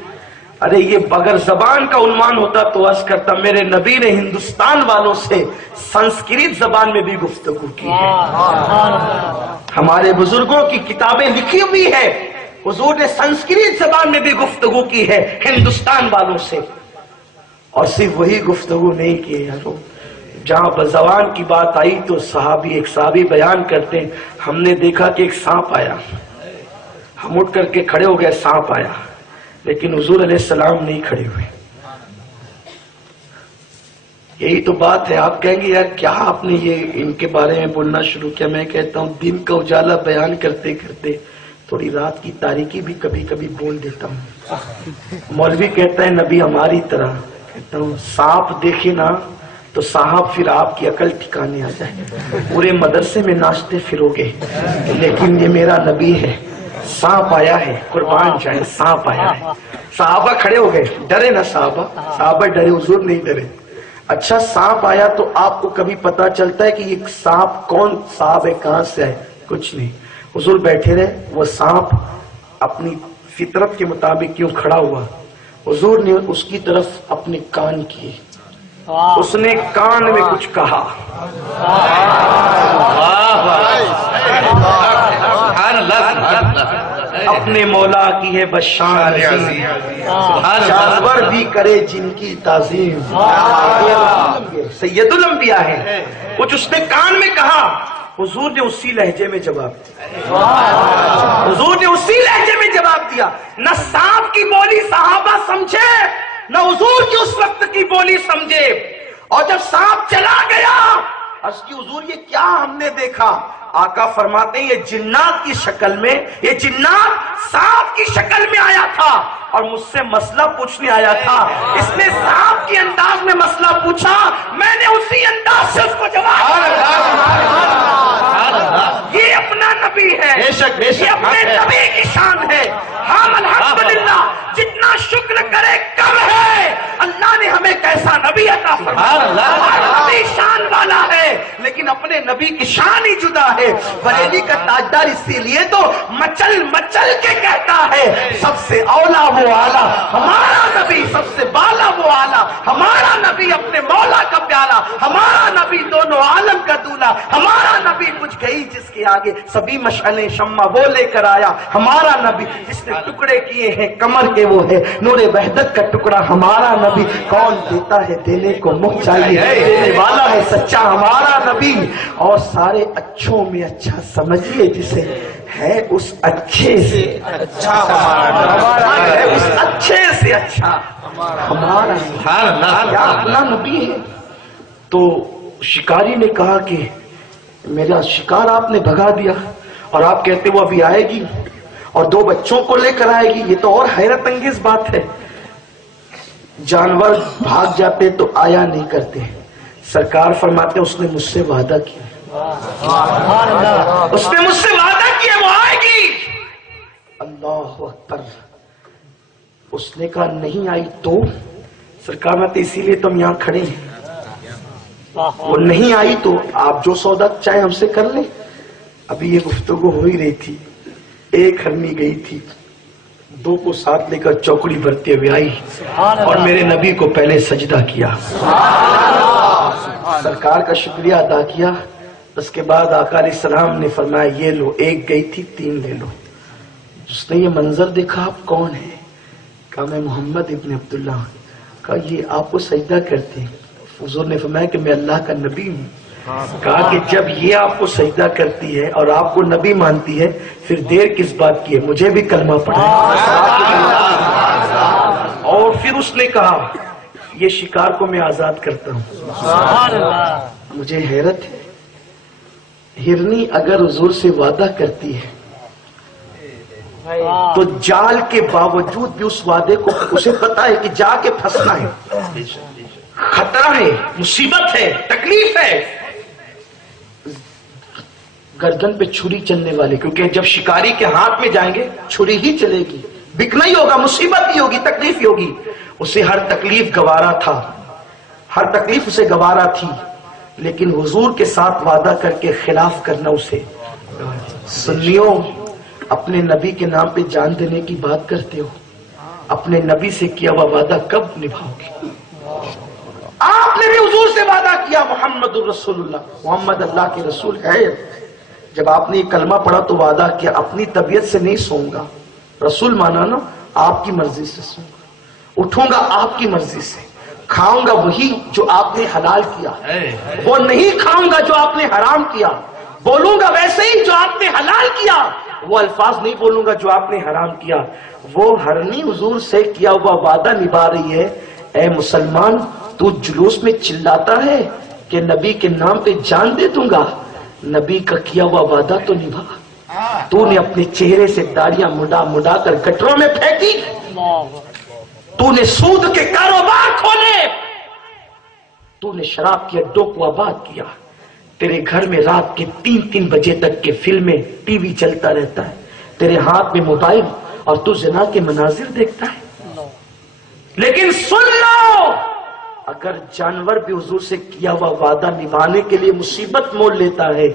ارے یہ اگر زبان کا عنوان ہوتا تو عرض کرتا میرے نبی نے ہندوستان والوں سے سنسکرت زبان میں بھی گفتگو کی ہے۔ ہمارے بزرگوں کی کتابیں لکھی ہوئی ہے، حضور نے سنسکرت زبان میں بھی گفتگو کی ہے ہندوستان والوں سے، اور صرف وہی گفتگو نہیں کی ہے، جہاں زبان کی بات آئی تو ایک صحابی بیان کرتے ہیں ہم نے دیکھا کہ ایک سانپ آیا، ہم اٹھ کر کے کھڑے ہو گئے، سانپ آیا، لیکن حضور علیہ السلام نہیں کھڑے ہوئے۔ یہی تو بات ہے، آپ کہیں گے یار کیا آپ نے یہ ان کے بارے میں بولنا شروع کیا؟ میں کہتا ہوں دن کا اجالا بیان کرتے کرتے تھوڑی رات کی تاریکی بھی کبھی کبھی بول دیتا ہوں۔ مولوی کہتا ہے نبی ہماری طرح، کہتا ہوں سانپ دیکھے نا تو صاحب پھر آپ کی عقل ٹھکانے آ جائے، پورے مدرسے میں ناچتے پھرو گے، لیکن یہ میرا نبی ہے، سانپ آیا ہے، قربان جائے سانپ آیا ہے۔ صحابہ کھڑے ہو گئے، ڈرے نا صحابہ ڈرے، حضور نہیں ڈرے۔ اچھا سانپ آیا تو آپ کو کبھی پتا چلتا ہے کہ یہ سانپ کون صاحب ہے، کہاں سے ہے؟ کچھ نہیں، حضور بیٹھے رہے، وہ سانپ اپنی فطرت کے مطابق کیوں کھڑا ہوا، حضور نے اس کی طرف اپنے کان کیے، اس نے کان میں کچھ کہا، اپنے مولا کی ہے بشان جانور بھی کرے جن کی تعظیم، سید الانبیاء ہے، کچھ اس نے کان میں کہا، حضور نے اسی لہجے میں جواب دیا، حضور نے اسی لہجے میں جواب دیا۔ نہ سانپ کی بولی صحابہ سمجھے، نہ حضور کی اس وقت کی بولی سمجھے، اور جب سانپ چلا گیا عرض کی حضور یہ کیا ہم نے دیکھا؟ آقا فرماتے ہیں یہ جنات کی شکل میں، یہ جنات سانپ کی شکل میں آیا تھا، اور مجھ سے مسئلہ پوچھنے آیا تھا. اس نے صاحب کے انداز میں مسئلہ پوچھا, میں نے اسی انداز سے اس کو جواب دیا. یہ اپنا نبی ہے, یہ اپنے نبی کی شان ہے. ہم الحمدللہ جتنا شکر کرے کم ہے. اللہ نے ہمیں کیسا نبی عطا فرمایا, ہر نبی شان والا ہے لیکن اپنے نبی کی شان ہی جدا ہے. بریلی کا تاجدار اسی لیے تو مچل مچل کے کہتا ہے سب سے اولا وہ آلہ ہمارا نبی, سب سے بالا وہ آلہ ہمارا نبی, اپنے مولا کا پیارا ہمارا نبی, دونوں عالم کا دولہ ہمارا نبی. کچھ گئی جس کے آگے سبھی مشعلیں شمع وہ لے کر آیا ہمارا نبی. جس نے ٹکڑے کیے ہیں کمر کے وہ ہے نور وحدت کا ٹکڑا ہمارا نبی. کون دیتا ہے دینے کو منہ چاہیے, دینے والا ہے سچا ہمارا نبی. اور سارے اچھوں میں اچھا سمجھیے جسے ہے اس اچھے سے اچھا ہمارا, ہے اس اچھے سے اچھا ہمارا اپنا نبی ہے. تو شکاری نے کہا کہ میرا شکار آپ نے بھگا دیا اور آپ کہتے وہ ابھی آئے گی اور 2 بچوں کو لے کر آئے گی, یہ تو اور حیرت انگیز بات ہے. جانور بھاگ جاتے تو آیا نہیں کرتے. سرکار فرماتے اس نے مجھ سے وعدہ کیا, اس نے مجھ سے وعدہ کیا وہ آئے گی. اللہ اکبر. اس نے کہا نہیں آئی تو سرکار نے اسی لیے تم یہاں کھڑے ہیں. وہ نہیں آئی تو آپ جو سودا چاہے ہم سے کر لیں. ابھی یہ گفتگو ہو ہی رہی تھی, ایک ہرنی گئی تھی, 2 کو ساتھ لے کر چوکڑی بھرتے ہوئے آئی اور میرے نبی کو پہلے سجدہ کیا, سرکار کا شکریہ ادا کیا. اس کے بعد آقا علیہ السلام نے فرمایا یہ لو, 1 گئی تھی 3 لے لو. اس نے یہ منظر دیکھا آپ کون ہیں؟ کہا میں محمد ابن عبداللہ. کہا یہ آپ کو سجدہ کرتے ہیں؟ حضور نے فرمایا کہ میں اللہ کا نبی ہوں. کہا کہ جب یہ آپ کو سجدہ کرتی ہے اور آپ کو نبی مانتی ہے پھر دیر کس بات کی ہے, مجھے بھی کلمہ پڑھا. اور پھر اس نے کہا یہ شکار کو میں آزاد کرتا ہوں. مجھے حیرت ہے, ہرنی اگر حضور سے وعدہ کرتی ہے تو جال کے باوجود بھی اس وعدے کو اسے پتا ہے کہ جا کے پھنسنا ہے, خطرہ ہے, مصیبت ہے, تکلیف ہے. گردن پہ چھری چلنے والے, کیونکہ جب شکاری کے ہاتھ میں جائیں گے چھری ہی چلے گی, بکنا ہی ہوگا, مصیبت ہی ہوگی, تکلیف ہی ہوگی. اسے ہر تکلیف گوارا تھا, ہر تکلیف اسے گوارا تھی, لیکن حضور کے ساتھ وعدہ کر کے خلاف کرنا اسے. سنیو, اپنے نبی کے نام پہ جان دینے کی بات کرتے ہو, اپنے نبی سے کیا ہوا وعدہ کب نبھاؤ گے؟ آپ نے بھی حضور سے وعدہ کیا محمد الرسول اللہ, محمد اللہ کے رسول ہے. جب آپ نے یہ کلمہ پڑھا تو وعدہ کیا اپنی طبیعت سے نہیں سوؤں گا, رسول مانا نا, آپ کی مرضی سے سوؤں گا, اٹھوں گا آپ کی مرضی سے, کھاؤں گا وہی جو آپ نے حلال کیا, وہ نہیں کھاؤں گا جو آپ نے حرام کیا, بولوں گا ویسے ہی جو آپ نے حلال کیا, وہ الفاظ نہیں بولوں گا جو آپ نے حرام کیا. وہ ہرنی حضور سے کیا ہوا وعدہ نبھا رہی ہے. اے مسلمان, تو جلوس میں چلاتا ہے کہ نبی کے نام پہ جان دے دوں گا, نبی کا کیا ہوا وعدہ تو نبھا. تو نے اپنے چہرے سے داڑیاں مڈا مڈا کر گٹروں میں پھینکی, تو نے سود کے کاروبار کھولے, تو نے شراب کے اڈوں کو آباد کیا, تیرے گھر میں رات کے 3 بجے تک کے فلمیں ٹی وی چلتا رہتا ہے, تیرے ہاتھ میں موبائل اور تو زنا کے مناظر دیکھتا ہے. لیکن سن لو, اگر جانور بھی حضور سے کیا ہوا وعدہ نبھانے کے لیے مصیبت مول لیتا ہے,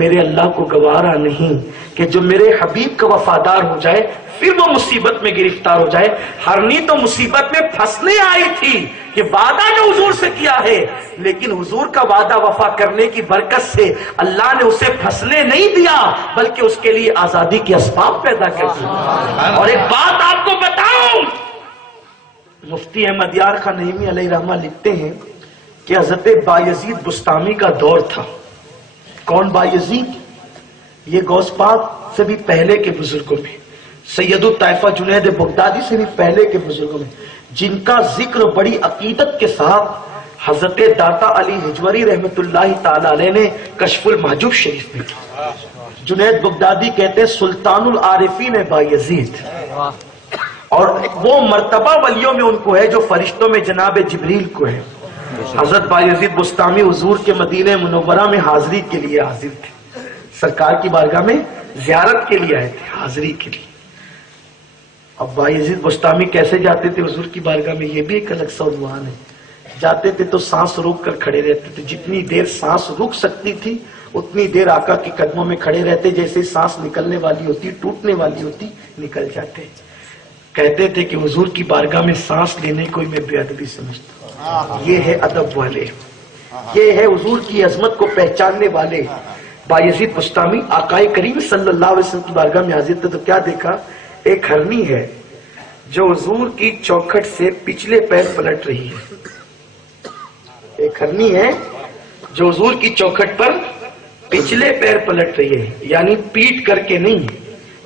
میرے اللہ کو گوارا نہیں کہ جو میرے حبیب کا وفادار ہو جائے پھر وہ مصیبت میں گرفتار ہو جائے. ہرنی تو مصیبت میں پھنسنے آئی تھی کہ وعدہ جو حضور سے کیا ہے, لیکن حضور کا وعدہ وفا کرنے کی برکت سے اللہ نے اسے پھنسنے نہیں دیا بلکہ اس کے لیے آزادی کے اسباب پیدا کر دی. اور ایک بات آپ کو بتاؤں, مفتی احمد یار خان نعیمی علیہ رحمہ لکھتے ہیں کہ حضرت بایزید بستامی کا دور تھا. کون بایزید؟ یہ غوث پاک سے بھی پہلے کے بزرگوں میں, سید الطائفہ جنید بغدادی سے بھی پہلے کے بزرگوں میں, جن کا ذکر بڑی عقیدت کے ساتھ حضرت داتا علی حجوری رحمت اللہ تعالی علیہ نے کشف المحجوب شریف میں کیا. جنید بغدادی کہتے ہیں سلطان العارفین بایزید, اور وہ مرتبہ ولیوں میں ان کو ہے جو فرشتوں میں جناب جبریل کو ہے. حضرت بایزید بسطامی حضور کے مدینہ منورہ میں حاضری کے لیے حاضر تھے، سرکار کی بارگاہ میں زیارت کے لیے آئے تھے، حاضری کے لیے. اب بایزید بسطامی کیسے جاتے تھے حضور کی بارگاہ میں، یہ بھی ایک الگ سا عنوان ہے. جاتے تھے تو سانس روک کر کھڑے رہتے تھے، جتنی دیر سانس رک سکتی تھی اتنی دیر آقا کے قدموں میں کھڑے رہتے، جیسے سانس نکلنے والی ہوتی ٹوٹنے والی ہوتی نکل جاتے. کہتے تھے کہ حضور کی بارگاہ میں سانس لینے کو میں بے ادبی سمجھتا ہوں. یہ ہے ادب والے، یہ ہے حضور کی عظمت کو پہچاننے والے. بایزید بسطامی آقائے کریم صلی اللہ علیہ وسلم کی بارگاہ میں حاضر تھے تو کیا دیکھا؟ ایک ہرنی ہے جو حضور کی چوکھٹ سے پچھلے پیر پلٹ رہی ہے. ایک ہرنی ہے جو حضور کی چوکھٹ پر پچھلے پیر پلٹ رہی ہے، یعنی پیٹ کر کے نہیں،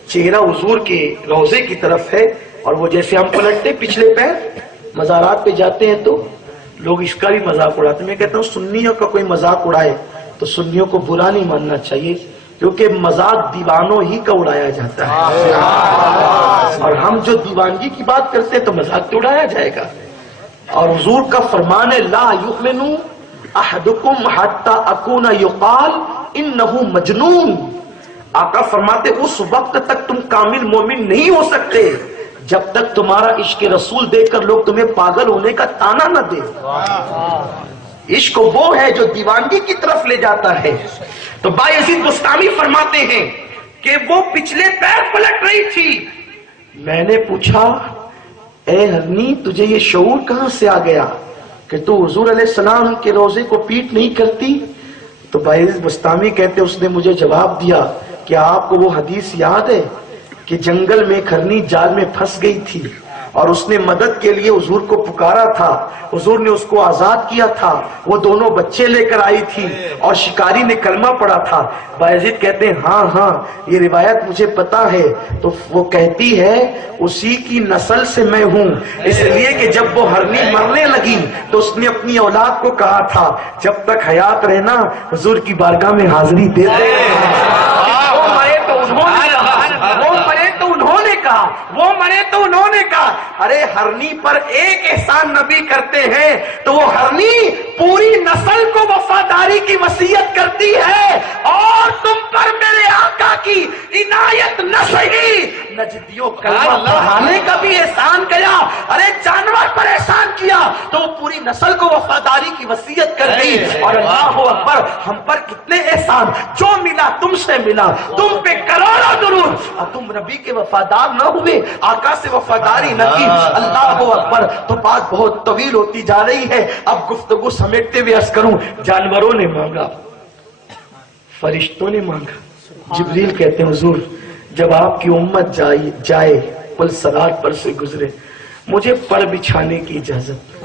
چہرہ حضور کے روضے کی طرف ہے. اور وہ جیسے ہم پلٹتے پچھلے پیر، مزارات پہ جاتے ہیں تو لوگ اس کا بھی مذاق اڑاتے ہیں. میں کہتا ہوں سنیوں کا کوئی مذاق اڑائے تو سنیوں کو برا نہیں ماننا چاہیے، کیونکہ مذاق دیوانوں ہی کا اڑایا جاتا ہے. اور ہم جو دیوانگی کی بات کرتے ہیں تو مذاق تو اڑایا جائے گا. اور حضور کا فرمان ہے لا یؤمن احدکم حتی اکون یقال انہ مجنون. آقا فرماتے اس وقت تک تم کامل مومن نہیں ہو سکتے جب تک تمہارا عشق رسول دیکھ کر لوگ تمہیں پاگل ہونے کا تانا نہ دے. عشق وہ ہے جو دیوانگی کی طرف لے جاتا ہے. تو بایزید بسطامی فرماتے ہیں کہ وہ پچھلے پیر پلٹ رہی تھی. میں نے پوچھا اے ہرنی تجھے یہ شعور کہاں سے آ گیا کہ تو حضور علیہ السلام کے روزے کو پیٹ نہیں کرتی؟ تو بایزید بسطامی کہتے اس نے مجھے جواب دیا کہ آپ کو وہ حدیث یاد ہے کہ جنگل میں ایک ہرنی جال میں پھنس گئی تھی اور اس نے مدد کے لیے حضور کو پکارا تھا، حضور نے اس کو آزاد کیا تھا، وہ دونوں بچے لے کر آئی تھی اور شکاری نے کلمہ پڑھا تھا. بایزید کہتے ہیں ہاں یہ روایت مجھے پتا ہے. تو وہ کہتی ہے اسی کی نسل سے میں ہوں، اس لیے کہ جب وہ ہرنی مرنے لگی تو اس نے اپنی اولاد کو کہا تھا جب تک حیات رہنا حضور کی بارگاہ میں حاضری دیتے وہ مرے تو انہوں نے کہا ارے ہرنی پر ایک احسان نبی کرتے ہیں تو وہ ہرنی پوری نسل کو وفاداری کی وصیت کرتی ہے، اور تم پر میرے آقا کی عنایت نہ سہی نجدیوں کلمہ پڑھانے کا بھی احسان کیا. ارے جانور پر احسان کیا تو وہ پوری نسل کو وفاداری کی وصیت کر گئی. اور اللہ اکبر، ہم پر کتنے احسان، جو ملا تم سے ملا، تم پہ کروڑوں درود اور تم نبی کے وفادار نہ ہوئے، آقا سے وفاداری نہ کی. اللہ اکبر. تو بات بہت طویل ہوتی جا رہی ہے، اب گفتگو سمیٹتے ہوئے عرض کروں. جانوروں نے مانگا، فرشتوں نے مانگا. جبریل کہتے ہیں حضور جب آپ کی امت جائے پل صراط پر سے گزرے مجھے پر بچھانے کی اجازت،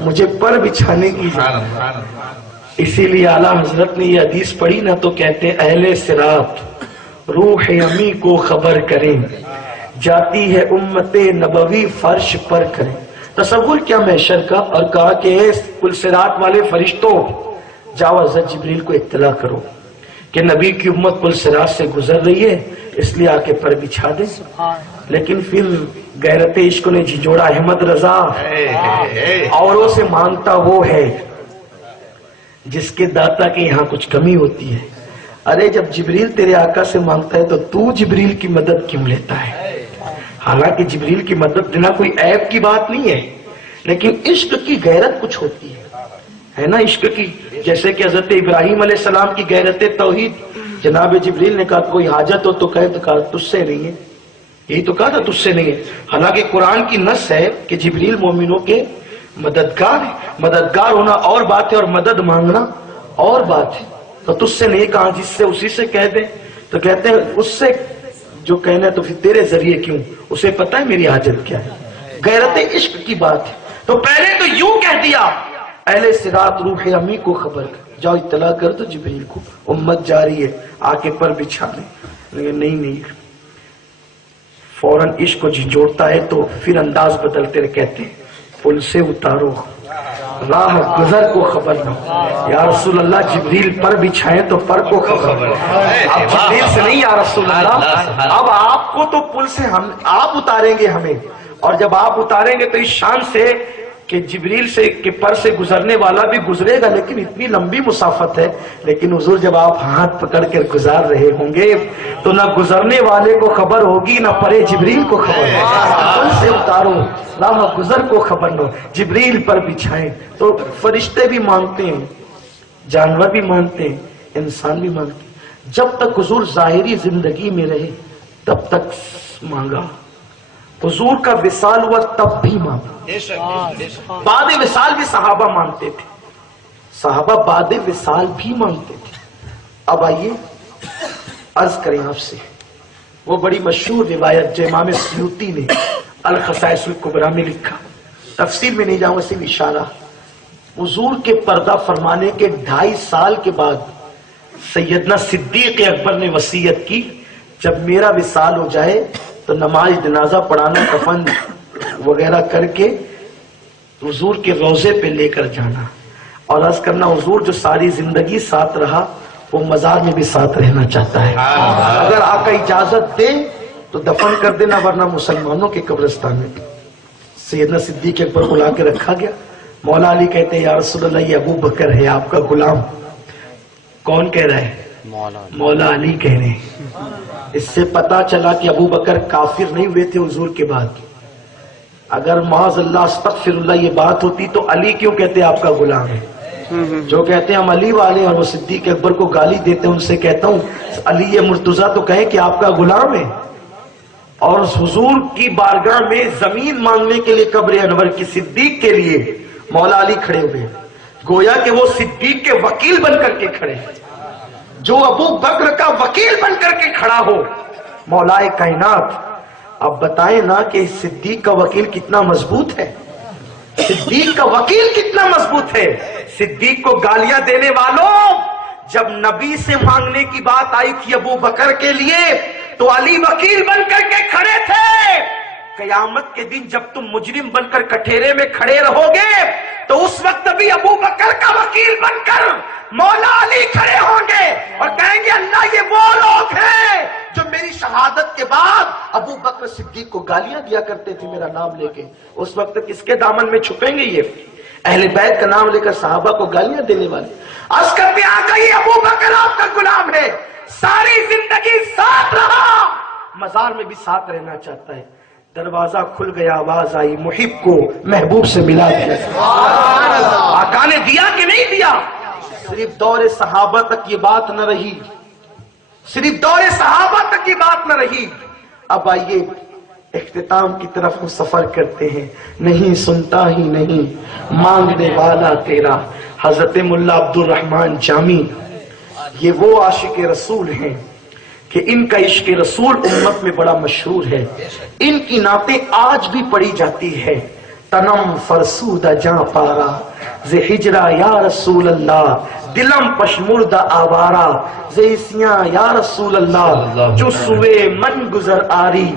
مجھے پر بچھانے کی اجازت. اسی لیے اعلیٰ حضرت نے یہ حدیث پڑھی نا تو کہتے ہیں اہل صراط روح امی کو خبر کریں، جاتی ہے امت نبوی فرش پر کریں. تصور کیا محشر کا. اور کہا کہ اے پل صراط والے فرشتوں جاؤ حضرت جبریل کو اطلاع کرو کہ نبی کی امت پل صراط سے گزر رہی ہے، اس لیے آ کے پر بچھا دے. لیکن پھر غیرت عشق نے جھنجھوڑا احمد رضا اوروں سے مانگتا وہ ہے جس کے داتا کے یہاں کچھ کمی ہوتی ہے. ارے جب جبریل تیرے آقا سے مانگتا ہے تو جبریل کی مدد کیوں لیتا ہے؟ حالانکہ جبریل کی مدد دینا کوئی عیب کی بات نہیں ہے، لیکن عشق کی غیرت کچھ ہوتی ہے نا عشق کی. جیسے کہ حضرت ابراہیم علیہ السلام کی غیرت توحید، جناب جبریل نے کہا کوئی حاجت ہو تو کہے تو کہا تجھ سے نہیں ہے، یہی تو کہا تھا تجھ سے نہیں ہے. حالانکہ قرآن کی نص ہے کہ جبریل مومنوں کے مددگار ہے. مددگار ہونا اور بات ہے اور مدد مانگنا اور بات ہے. تو تجھ سے نہیں کہا جس سے اسی سے کہہ دیں. تو کہتے ہیں اس سے جو کہنا ہے تو پھر تیرے ذریعے کیوں، اسے پتہ ہے میری حاجت کیا ہے. غیرت عشق کی بات ہے. تو پہلے تو یوں کہہ دیا اہل صراط روح امی کو خبر کر، جاؤ اطلاع کر تو جبریل کو امت جا رہی ہے آ کے پر بچھا لیں. نہیں فوراً عشق کو جھنجھوڑتا ہے تو پھر انداز بدلتے کہتے ہیں پل سے اتارو راہ گزر کو خبر نہ ہو۔ یا رسول اللہ جبریل پر بچھائیں تو پر کو خبر نہ ہو۔ اب جبریل سے نہیں یا رسول اللہ، اب آپ کو تو پل سے آپ اتاریں گے ہمیں، اور جب آپ اتاریں گے تو اس شان سے کہ جبریل سے کے پر سے گزرنے والا بھی گزرے گا، لیکن اتنی لمبی مسافت ہے، لیکن حضور جب آپ ہاتھ پکڑ کر گزار رہے ہوں گے تو نہ گزرنے والے کو خبر ہوگی نہ پرے جبریل کو خبر ہوگی۔ پل سے اتارو راہ گزر کو خبر نہ ہو، جبریل پر بچھائیں۔ تو فرشتے بھی مانتے ہیں، جانور بھی مانتے ہیں، انسان بھی مانتے ہیں۔ جب تک حضور ظاہری زندگی میں رہے تب تک مانگا، حضور کا وصال ہوا تب بھی مانگا۔ بعد وصال بھی صحابہ مانتے تھے، صحابہ بعد وصال بھی مانتے تھے۔ اب آئیے عرض کریں آپ سے وہ بڑی مشہور روایت جو امام سیوطی نے الخصائص الکبریٰ میں لکھا، تفصیل میں نہیں جاؤں گا، صرف اشارہ۔ حضور کے پردہ فرمانے کے 2.5 سال کے بعد سیدنا صدیق اکبر نے وصیت کی، جب میرا وصال ہو جائے تو نماز جنازہ پڑھانا، کفن وغیرہ کر کے حضور کے روضے پہ لے کر جانا، اور عرض کرنا حضور جو ساری زندگی ساتھ رہا وہ مزار میں بھی ساتھ رہنا چاہتا ہے، اگر آقا اجازت دے تو دفن کر دینا، ورنہ مسلمانوں کے قبرستان میں۔ سیدنا صدیق اکبر کو لا کے رکھا گیا۔ مولا علی کہتے ہیں یا رسول اللہ یہ ابو بکر ہے آپ کا غلام۔ کون کہہ رہا ہے؟ مولا علی کہہ رہے ہیں۔ اس سے پتا چلا کہ ابو بکر کافر نہیں ہوئے تھے حضور کے بعد۔ اگر معاذ اللہ استغفر اللہ یہ بات ہوتی تو علی کیوں کہتے آپ کا غلام ہے؟ جو کہتے ہیں ہم علی والے اور وہ صدیق اکبر کو گالی دیتے ہیں، ان سے کہتا ہوں علی مرتضیٰ تو کہیں کہ آپ کا غلام ہے۔ اور حضور کی بارگاہ میں زمین مانگنے کے لیے قبر انور کی صدیق کے لیے مولا علی کھڑے ہوئے، گویا کہ وہ صدیق کے وکیل بن کر کے کھڑے، جو ابو بکر کا وکیل بن کر کے کھڑا ہو مولا کائنات۔ اب بتائیں نا کہ صدیق کا وکیل کتنا مضبوط ہے، صدیق کا وکیل کتنا مضبوط ہے۔ صدیق کو گالیاں دینے والوں، جب نبی سے مانگنے کی بات آئی تھی ابو بکر کے لیے تو علی وکیل بن کر کے کھڑے تھے۔ قیامت کے دن جب تم مجرم بن کر کٹہرے میں کھڑے رہو گے تو اس وقت بھی ابو بکر کا وکیل بن کر مولا علی کھڑے ہوں گے اور کہیں گے اللہ یہ وہ لوگ ہیں جو میری شہادت کے بعد ابو بکر صدیق کو گالیاں دیا کرتے تھے میرا نام لے کے۔ اس وقت کس کے دامن میں چھپیں گے؟ یہ اہل بیت کا نام لے کر صحابہ کو گالیاں دینے والے۔ عسکر پہ آقا یہ ابو بکر آپ کا غلام ہے، ساری زندگی ساتھ رہا، مزار میں بھی ساتھ رہنا چاہتا ہے۔ دروازہ کھل گیا، آواز آئی محب کو محبوب سے ملا دیا۔ آقا نے دیا کہ نہیں دیا؟ صرف دور صحابہ تک یہ بات نہ رہی، صرف دور صحابہ تک یہ بات نہ رہی۔ اب آئیے اختتام کی طرف ہم سفر کرتے ہیں۔ نہیں سنتا ہی نہیں مانگنے والا تیرا، حضرت ملا عبد الرحمن جامی، یہ وہ عاشق رسول ہیں کہ ان کا عشق رسول امت میں بڑا مشہور ہے۔ ان کی نعتیں آج بھی پڑھی جاتی ہے۔ تنم فرسودہ جاں پارا ز ہجرہ یا رسول اللہ، دلم پشمردہ آوارا ز اسیاں یا رسول اللہ، جو سوے من گزر آری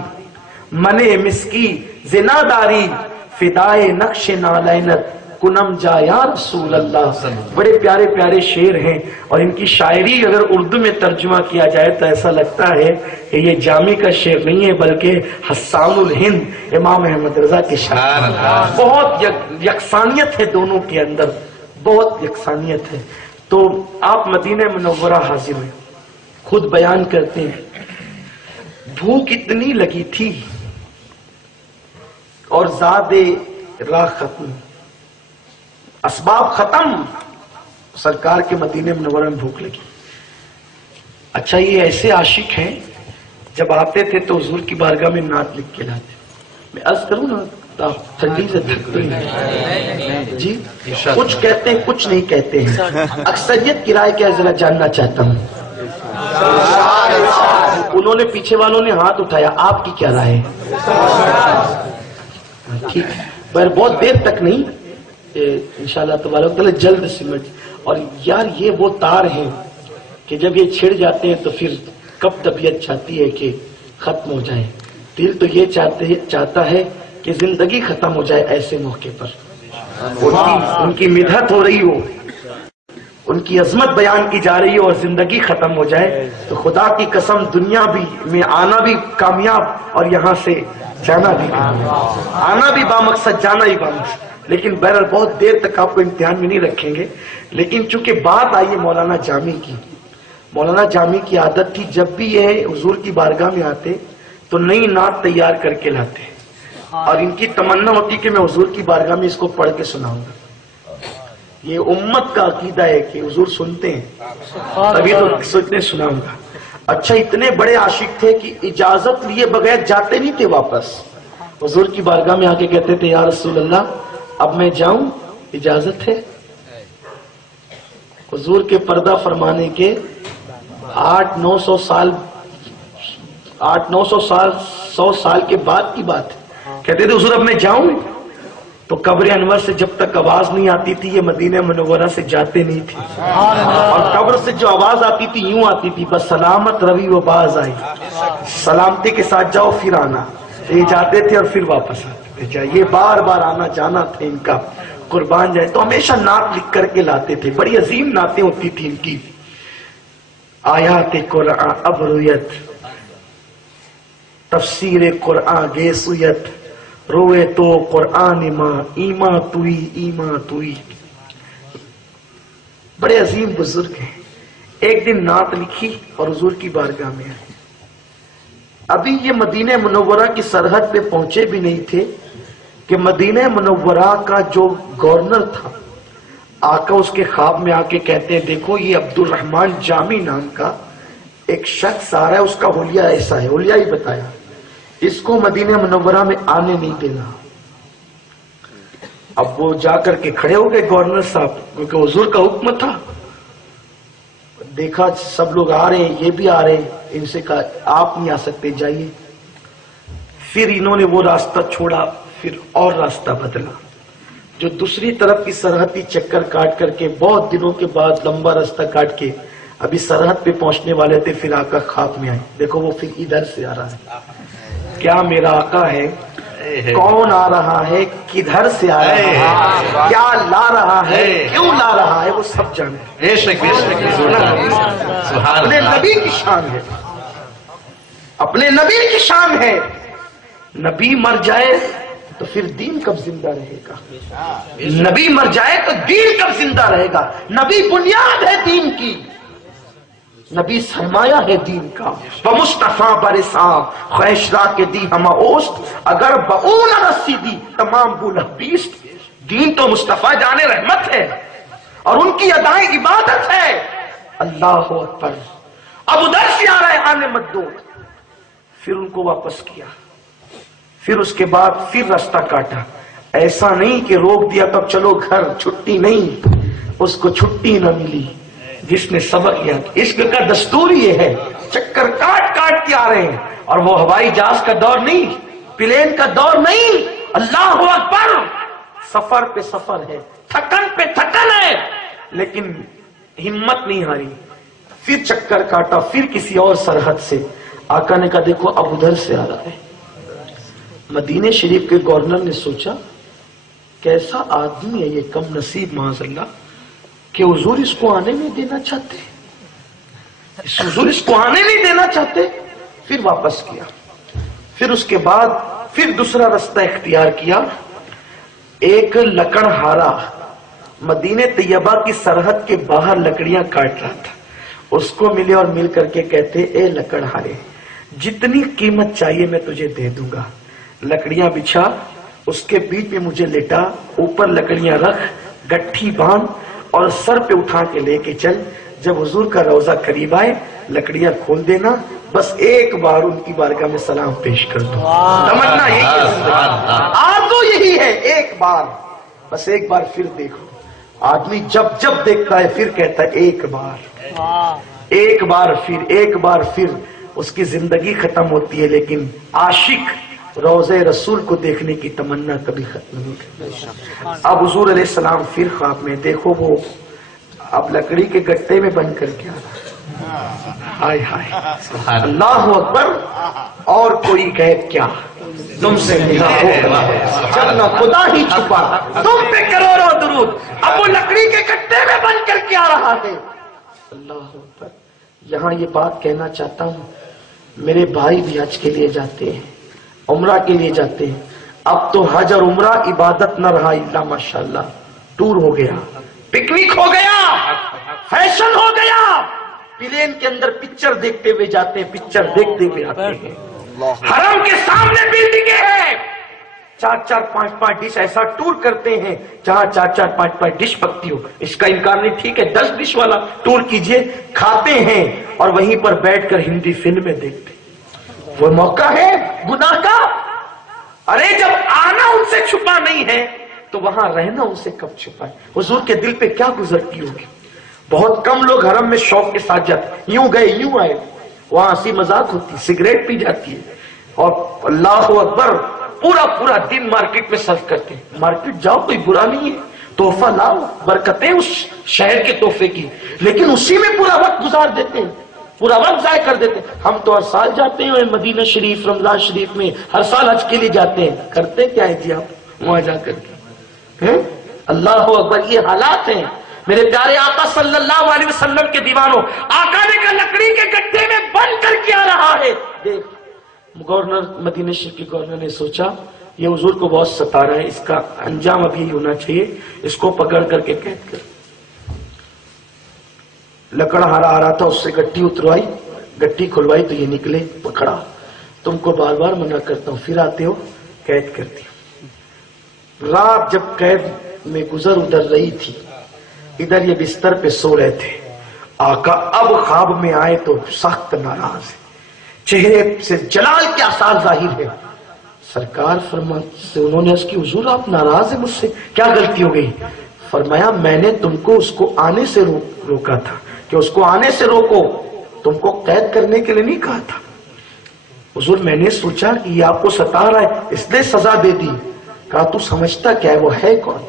منے مسکی زناداری، فدائے نقش نالینت کنم جا یا رسول اللہ۔ بڑے پیارے پیارے شعر ہیں، اور ان کی شاعری اگر اردو میں ترجمہ کیا جائے تو ایسا لگتا ہے کہ یہ جامی کا شعر نہیں ہے بلکہ حسان الہند امام احمد رضا کے شاعر۔ بہت یکسانیت ہے دونوں کے اندر، بہت یکسانیت ہے۔ تو آپ مدینہ منورہ حاضر ہوئے، خود بیان کرتے ہیں بھوک اتنی لگی تھی اور زادے راہ ختم، اسباب ختم، سرکار کے مدینہ منورہ میں بھوک لگی۔ اچھا یہ ایسے عاشق ہیں جب آتے تھے تو حضور کی بارگاہ میں نعت لکھ کے لاتے۔ میں عرض کروں نا آپ ٹھنڈی سے تھکتے ہیں جی، کچھ کہتے ہیں کچھ نہیں کہتے ہیں، اکثریت کی رائے کیا ذرا جاننا چاہتا ہوں۔ انہوں نے پیچھے والوں نے ہاتھ اٹھایا، آپ کی کیا رائے ہے؟ ٹھیک ہے، پر بہت دیر تک نہیں، انشاءاللہ تبارک تعالیٰ جلد سمجھ۔ اور یار یہ وہ تار ہیں کہ جب یہ چھڑ جاتے ہیں تو پھر کب طبیعت چاہتی ہے کہ ختم ہو جائے، دل تو یہ چاہتا ہے کہ زندگی ختم ہو جائے ایسے موقع پر۔ ان کی مدحت ہو رہی ہو، ان کی عظمت بیان کی جا رہی ہو اور زندگی ختم ہو جائے تو خدا کی قسم دنیا بھی میں آنا بھی کامیاب اور یہاں سے جانا بھی آنا بھی بامقصد، جانا ہی بامقصد۔ لیکن بہرحال بہت دیر تک آپ کو امتحان میں نہیں رکھیں گے، لیکن چونکہ بات آئی ہے مولانا جامی کی، مولانا جامی کی عادت تھی جب بھی یہ حضور کی بارگاہ میں آتے تو نئی نعت تیار کر کے لاتے، اور ان کی تمنا ہوتی کہ میں حضور کی بارگاہ میں اس کو پڑھ کے سناؤں گا۔ یہ امت کا عقیدہ ہے کہ حضور سنتے ہیں، ابھی تو سوچنے سناؤں گا۔ اچھا، اتنے بڑے عاشق تھے کہ اجازت لیے بغیر جاتے نہیں تھے واپس، حضور کی بارگاہ میں آ کے کہتے تھے یا رسول اللہ اب میں جاؤں، اجازت ہے؟ حضور کے پردہ فرمانے کے 800-900 سال 100 سال کے بعد کی بات ہے، کہتے تھے حضور اب میں جاؤں، تو قبر انور سے جب تک آواز نہیں آتی تھی یہ مدینہ منورہ سے جاتے نہیں تھے، اور قبر سے جو آواز آتی تھی یوں آتی تھی بس سلامت روی و باز آئی، سلامتی کے ساتھ جاؤ پھر آنا، یہ جاتے تھے اور پھر واپس آتے تھے، یہ بار بار آنا جانا تھا ان کا، قربان جائے۔ تو ہمیشہ نعت لکھ کر کے لاتے تھے، بڑی عظیم نعتیں ہوتی تھی ان کی۔ آیات قرآن اب رویت، تفسیر قرآن گے سویت، روئے تو قرآن ماں ایماں توئی ایماں توئی۔ بڑے عظیم بزرگ ہیں۔ ایک دن نعت لکھی اور حضور کی بارگاہ میں آئے، ابھی یہ مدینہ منورہ کی سرحد پہ پہنچے بھی نہیں تھے کہ مدینہ منورہ کا جو گورنر تھا آقا اس کے خواب میں آ کے کہتے ہیں دیکھو یہ عبد الرحمن جامی نام کا ایک شخص آ رہا ہے، اس کا حلیہ ایسا ہے، حلیہ ہی بتایا، اس کو مدینہ منورہ میں آنے نہیں دینا۔ اب وہ جا کر کے کھڑے ہو گئے گورنر صاحب، کیونکہ حضور کا حکم تھا، دیکھا سب لوگ آ رہے ہیں، یہ بھی آ رہے ہیں، ان سے کہا آپ نہیں آ سکتے، جائیے۔ پھر انہوں نے وہ راستہ چھوڑا، پھر اور راستہ بدلا، جو دوسری طرف کی سرحدی چکر کاٹ کر کے بہت دنوں کے بعد لمبا راستہ کاٹ کے ابھی سرحد پہ پہنچنے والے تھے، پھر آقا خواب میں آئے، دیکھو وہ پھر ادھر سے آ رہا ہے، کیا میرا آقا ہے، کون آ رہا ہے، کدھر سے آ رہا ہے، کیا لا رہا ہے، کیوں لا رہا ہے، وہ سب جانے۔ اپنے نبی کی شان ہے، اپنے نبی کی شان ہے۔ نبی مر جائے تو پھر دین کب زندہ رہے گا، نبی مر جائے تو دین کب زندہ رہے گا۔ نبی بنیاد ہے دین کی، نبی سرمایہ ہے دین کا۔ ومصطفیٰ برساں خیشرا کے دی ہما اوست، اگر بؤن رسی دی تمام بولہ بیست۔ دین تو مصطفیٰ جان رحمت ہے اور ان کی ادائیں عبادت ہے۔ اللہ اکبر۔ اب ادھر سے آ رہے آنے مت دو، پھر ان کو واپس کیا، پھر اس کے بعد پھر راستہ کاٹا، ایسا نہیں کہ روک دیا تب چلو گھر، چھٹی نہیں، اس کو چھٹی نہ ملی۔ جس نے سبق لیا، عشق کا دستور یہ ہے، چکر کاٹ کاٹ کے آ رہے ہیں، اور وہ ہوائی جہاز کا دور نہیں، پلین کا دور نہیں، اللہ اکبر، سفر پہ سفر ہے، تھکن پہ تھکن ہے، لیکن ہمت نہیں ہاری۔ پھر چکر کاٹا، پھر کسی اور سرحد سے، آقا نے کہا دیکھو اب ادھر سے آ رہا ہے۔ مدینہ شریف کے گورنر نے سوچا کیسا آدمی ہے یہ کم نصیب معاذ اللہ کہ حضور اس کو آنے نہیں دینا چاہتے، حضور اس کو آنے نہیں دینا چاہتے۔ پھر واپس کیا، پھر اس کے بعد پھر دوسرا راستہ اختیار کیا۔ ایک لکڑہارا مدینہ طیبہ کی سرحد کے باہر لکڑیاں کاٹ رہا تھا، اس کو ملے اور مل کر کے کہتے اے لکڑہارے جتنی قیمت چاہیے میں تجھے دے دوں گا۔ لکڑیاں بچھا، اس کے بیچ میں مجھے لٹا، اوپر لکڑیاں رکھ، گٹھی باندھ اور سر پہ اٹھا کے لے کے چل، جب حضور کا روضہ قریب آئے لکڑیاں کھول دینا، بس ایک بار ان کی بارگاہ میں سلام پیش کر دو۔ تمنا یہی ہے، آرزو یہی ہے، ایک بار، بس ایک بار پھر دیکھو۔ آدمی جب جب دیکھتا ہے پھر کہتا ہے ایک بار، ایک بار پھر، ایک بار پھر، اس کی زندگی ختم ہوتی ہے، لیکن عاشق روضہ رسول کو دیکھنے کی تمنا کبھی ختم نہیں ہوتی۔ اب حضور علیہ السلام پھر خواب میں، دیکھو وہ اب لکڑی کے گٹے میں بن کر کے آ رہا ہے، ہائے ہائے اللہ اکبر، اور کوئی غیب کیا، تم سے نگاہ ہوگا جب نہ خدا ہی چھپا تم پہ کروڑوں درود. اب وہ لکڑی کے کٹے میں بن کر کے آ رہا ہے. اللہ اکبر. یہاں یہ بات کہنا چاہتا ہوں، میرے بھائی بھی حج کے لیے جاتے ہیں، عمرہ کے لیے جاتے ہیں. اب تو حج اور عمرہ عبادت نہ رہا الا ماشاءاللہ. ٹور ہو گیا، پکنک ہو گیا، فیشن ہو گیا. پلین کے اندر پکچر دیکھتے ہوئے جاتے ہیں، پکچر دیکھتے ہوئے آتے ہیں. حرم کے سامنے بلڈنگیں ہیں، 4-4 5-5 ڈش ایسا ٹور کرتے ہیں جہاں 4-4 5-5 ڈش پکتی ہو. اس کا انکار نہیں، ٹھیک ہے 10 ڈش والا ٹور کیجئے. کھاتے ہیں اور وہیں پر بیٹھ کر ہندی فلمیں دیکھتے ہیں. وہ موقع ہے گناہ کا. ارے جب آنا ان سے چھپا نہیں ہے تو وہاں رہنا ان سے کب چھپا ہے. حضور کے دل پہ کیا گزرتی ہوگی. بہت کم لوگ حرم میں شوق کے ساتھ جاتے، یوں گئے یوں آئے. وہاں ہنسی مذاق ہوتی، سگریٹ پی جاتی ہے اور اللہ اکبر پورا دن مارکیٹ میں سرف کرتے ہیں. مارکیٹ جاؤ، کوئی برا نہیں ہے، تحفہ لاؤ، برکتیں اس شہر کے تحفے کی، لیکن اسی میں پورا وقت گزار دیتے ہیں، پورا وقت ضائع کر دیتے ہیں. ہم تو ہر سال جاتے ہیں مدینہ شریف، رمضان شریف میں ہر سال حج کے لیے جاتے ہیں. کرتے کیا ہے جی آپ وہاں جا کر کے؟ اللہ اکبر. یہ حالات ہیں میرے پیارے آقا صلی اللہ علیہ وسلم کے دیوانوں. آقا نے کہا لکڑی کے گڈھے میں بن کر کے آ رہا ہے. دیکھ گورنر مدینہ شریف کے گورنر نے سوچا یہ حضور کو بہت ستا رہا ہے، اس کا انجام ابھی ہی ہونا چاہیے، اس کو پکڑ کر کے قید کر. لکڑہارا آ رہا تھا، اس سے گٹی اتروائی، گٹی کھلوائی تو یہ نکلے. پکڑا. تم کو بار بار منع کرتا ہوں، پھر آتے ہو قید کر دیا. رات جب قید میں گزر ادھر رہی تھی، ادھر یہ بستر پہ سو رہے تھے. آقا اب خواب میں آئے تو سخت ناراض ہے، چہرے سے جلال کے آثار ظاہر ہے. سرکار فرماتے سے انہوں نے اس کی حضور آپ ناراض ہیں مجھ سے، کیا غلطی ہو گئی؟ فرمایا میں نے تم کو اس کو آنے سے روکا تھا کہ اس کو آنے سے روکو، تم کو قید کرنے کے لیے نہیں کہا تھا. حضور میں نے سوچا کہ یہ آپ کو ستا رہا ہے اس لیے سزا دے دی. کہا تو سمجھتا کیا ہے وہ ہے کون؟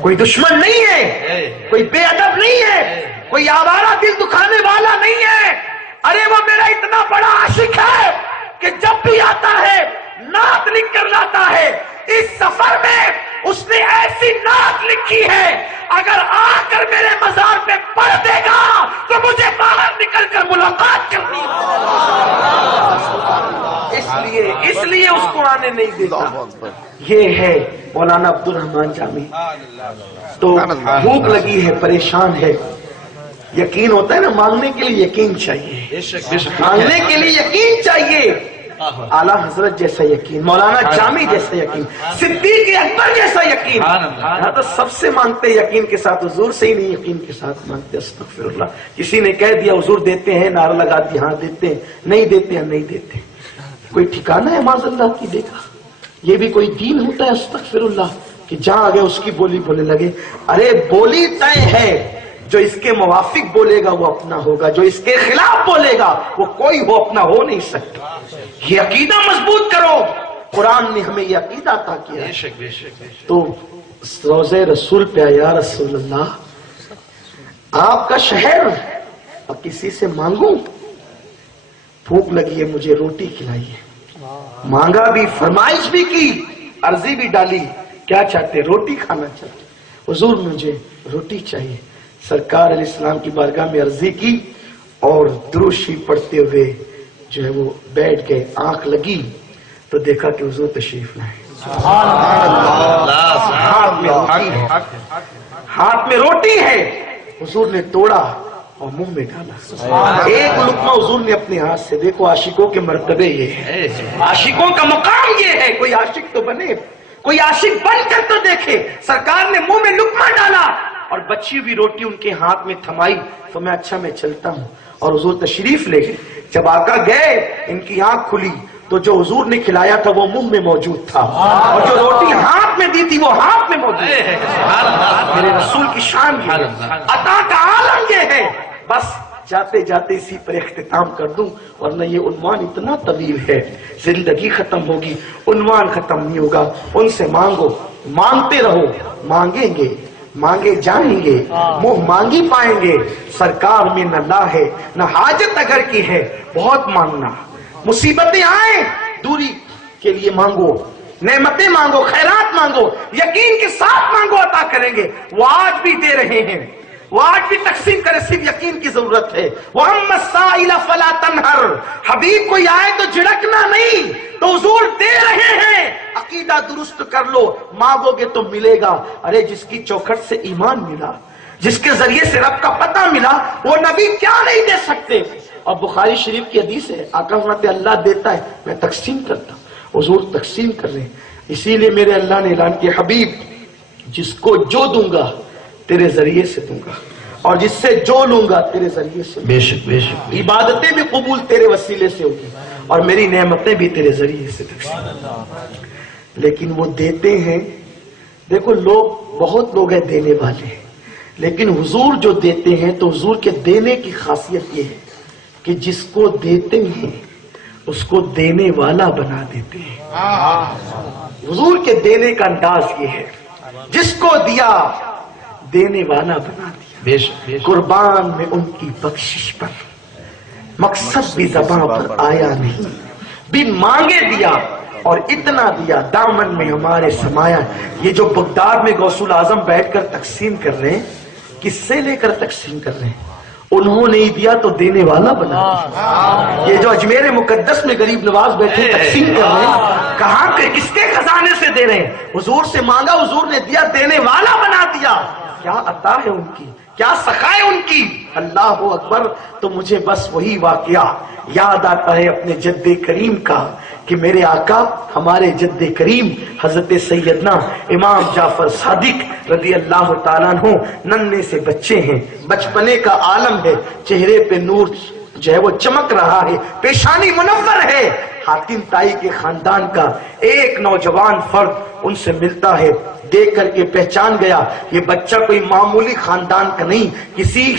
کوئی دشمن نہیں ہے، کوئی بے ادب نہیں ہے، کوئی آوارہ دل دکھانے والا نہیں ہے. ارے وہ میرا اتنا بڑا عاشق ہے کہ جب بھی آتا ہے نعت لکھ کر لاتا ہے. اس سفر میں اس نے ایسی نعت لکھی ہے اگر آ کر میرے مزار پہ پڑھ دے گا تو مجھے باہر نکل کر ملاقات کرنی ہے. اس لیے اس کو آنے نہیں دیتا. یہ ہے مولانا عبد الرحمان جامی. تو بھوک لگی ہے، پریشان ہے. یقین ہوتا ہے نا، مانگنے کے لیے یقین چاہیے، مانگنے کے لیے یقین چاہیے. اعلیٰ حضرت جیسا یقین، مولانا جامی جیسا یقین، صدیق اکبر جیسا یقین. تو سب سے مانگتے یقین کے ساتھ، حضور سے ہی نہیں یقین کے ساتھ مانگتے. استغفر اللہ. کسی نے کہہ دیا حضور دیتے ہیں، نعرہ لگا دیا ہاں دیتے ہیں، نہیں دیتے ہیں نہیں دیتے. کوئی ٹھکانہ ہے معاذ اللہ کی دیکھا؟ یہ بھی کوئی دین ہوتا ہے؟ استغفر اللہ. کہ جہاں آگے اس کی بولی بولنے لگے. ارے بولی طے ہے، جو اس کے موافق بولے گا وہ اپنا ہوگا، جو اس کے خلاف بولے گا وہ کوئی ہو اپنا ہو نہیں سکتا. یہ عقیدہ مضبوط کرو. قرآن نے ہمیں یہ عقیدہ عطا کیا ہے. تو روضہ رسول پہ یا رسول اللہ آپ کا شہر، اب کسی سے مانگوں؟ بھوک لگی ہے مجھے، روٹی کھلائیے. مانگا بھی، فرمائش بھی کی، عرضی بھی ڈالی. کیا چاہتے؟ روٹی کھانا چاہتے. حضور مجھے روٹی چاہیے. سرکار علیہ السلام کی بارگاہ میں عرضی کی اور درود شریف پڑھتے ہوئے جو ہے وہ بیٹھ گئے. آنکھ لگی تو دیکھا کہ حضور تشریف لائے. ہاتھ میں روٹی ہے. حضور نے توڑا اور منہ میں ڈالا. ایک لقمہ حضور نے اپنے ہاتھ سے. دیکھو عاشقوں کے مرتبے یہ ہے، عاشقوں کا مقام یہ ہے. کوئی عاشق تو بنے، کوئی عاشق بن کر تو دیکھے. سرکار نے منہ میں لقمہ ڈالا اور بچی ہوئی روٹی ان کے ہاتھ میں تھمائی. تو میں اچھا میں چلتا ہوں. اور حضور تشریف لے گئے. جب آقا گئے ان کی آنکھ کھلی تو جو حضور نے کھلایا تھا وہ منہ میں موجود تھا، اور جو روٹی ہاتھ میں دی تھی وہ ہاتھ میں موجود ہے. میرے رسول کی شان ہے، عطا کا عالم یہ ہے. بس جاتے جاتے اسی پر اختتام کر دوں، ورنہ یہ عنوان اتنا طویل ہے، زندگی ختم ہوگی عنوان ختم نہیں ہوگا. ان سے مانگو، مانگتے رہو. مانگیں گے، مانگے جائیں گے، منہ مانگی پائیں گے. سرکار میں نہ لا ہے نہ حاجت اگر کی ہے. بہت مانگنا، مصیبتیں آئیں دوری کے لیے مانگو، نعمتیں مانگو، خیرات مانگو، یقین کے ساتھ مانگو، عطا کریں گے۔ وہ آج بھی دے رہے ہیں، وہ آج بھی تقسیم کرے، صرف یقین کی ضرورت ہے۔ وَأَمَّا السَّائِلَ فَلَا تَنْهَرْ، حبیب کوئی آئے تو جھڑکنا نہیں، تو حضور دے رہے ہیں۔ عقیدہ درست کر لو، مانگو گے تو ملے گا۔ ارے جس کی چوکھٹ سے ایمان ملا، جس کے ذریعے سے رب کا پتہ ملا، وہ نبی کیا نہیں دے سکتے؟ اور بخاری شریف کی حدیث ہے، آقا فرماتے اللہ دیتا ہے، میں تقسیم کرتا ہوں۔ حضور تقسیم کر رہے ہیں، اسی لیے میرے اللہ نے اعلان کیا، حبیب جس کو جو دوں گا تیرے ذریعے سے دوں گا، اور جس سے جو لوں گا تیرے ذریعے سے۔ بے شک بے شک، عبادتیں بھی قبول تیرے وسیلے سے ہوگی، اور میری نعمتیں بھی تیرے ذریعے سے تقسیم۔ لیکن وہ دیتے ہیں، دیکھو لوگ بہت لوگ ہیں دینے والے ہیں، لیکن حضور جو دیتے ہیں تو حضور کے دینے کی خاصیت یہ ہے کہ جس کو دیتے ہیں اس کو دینے والا بنا دیتے ہیں۔ حضور کے دینے کا انداز یہ ہے، جس کو دیا دینے والا بنا دیا۔ بے شک بے شک، قربان میں ان کی بخشش پر مقصد بھی زباں پر آیا نہیں، بن مانگے دیا اور اتنا دیا، دامن میں ہمارے سمایا۔ یہ جو بغداد میں غوث الاعظم بیٹھ کر تقسیم کر رہے ہیں، کس سے لے کر تقسیم کر رہے ہیں؟ انہوں نے ہی دیا تو دینے والا بنا دیا۔ یہ جو اجمیر مقدس میں غریب نواز بیٹھے تقسیم کر رہے ہیں، کہاں کے کس کے خزانے سے دے رہے ہیں؟ حضور سے مانگا، حضور نے دیا، دینے والا بنا دیا۔ کیا عطا ہے ان کی، کیا سخا ہے ان کی، اللہ اکبر۔ تو مجھے بس وہی واقعہ یاد آتا ہے اپنے جد کریم کا، کہ میرے آقا ہمارے جد کریم حضرت سیدنا امام جعفر صادق رضی اللہ تعالیٰ عنہ ننھے سے بچے ہیں، بچپنے کا عالم ہے، چہرے پہ نور جو ہے وہ چمک رہا ہے، پیشانی منور ہے۔ حاتم طائی کے خاندان کا ایک نوجوان فرد ان سے ملتا ہے، دیکھ کر کے پہچان گیا یہ بچہ کوئی معمولی خاندان کا نہیں، کسی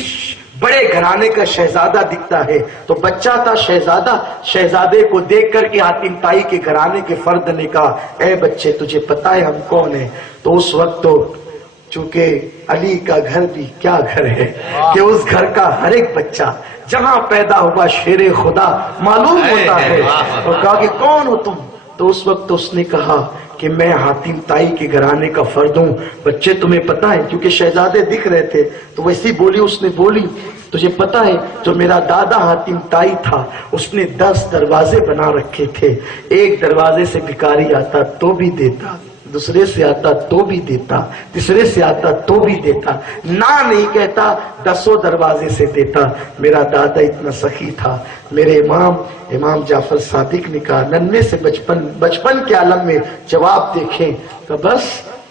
بڑے گھرانے کا شہزادہ دکھتا ہے۔ تو بچہ تھا شہزادہ، شہزادے کو دیکھ کر کے حاتم طائی کے گھرانے کے فرد نے کہا، اے بچے تجھے پتا ہے ہم کون ہیں؟ تو اس وقت تو چونکہ علی کا گھر بھی کیا گھر ہے کہ اس گھر کا ہر ایک بچہ جہاں پیدا ہوا شیر خدا معلوم ہوتا ہے۔ اور کہا کہ کون ہو تم؟ تو اس وقت اس نے کہا کہ میں حاتم طائی کے گھرانے کا فرد ہوں۔ بچے تمہیں پتا ہے، کیونکہ شہزادے دکھ رہے تھے تو ویسی بولی، اس نے بولی تجھے پتا ہے جو میرا دادا حاتم طائی تھا اس نے 10 دروازے بنا رکھے تھے، ایک دروازے سے بھکاری آتا تو بھی دیتا، دوسرے سے آتا تو بھی دیتا، تیسرے سے آتا تو بھی دیتا، نہ نہیں کہتا، 10 دروازے سے دیتا۔ میرا دادا اتنا سخی تھا۔ میرے امام جعفر صادق نے کہا، ننھے سے بچپن کے عالم میں جواب دیکھیں تو بس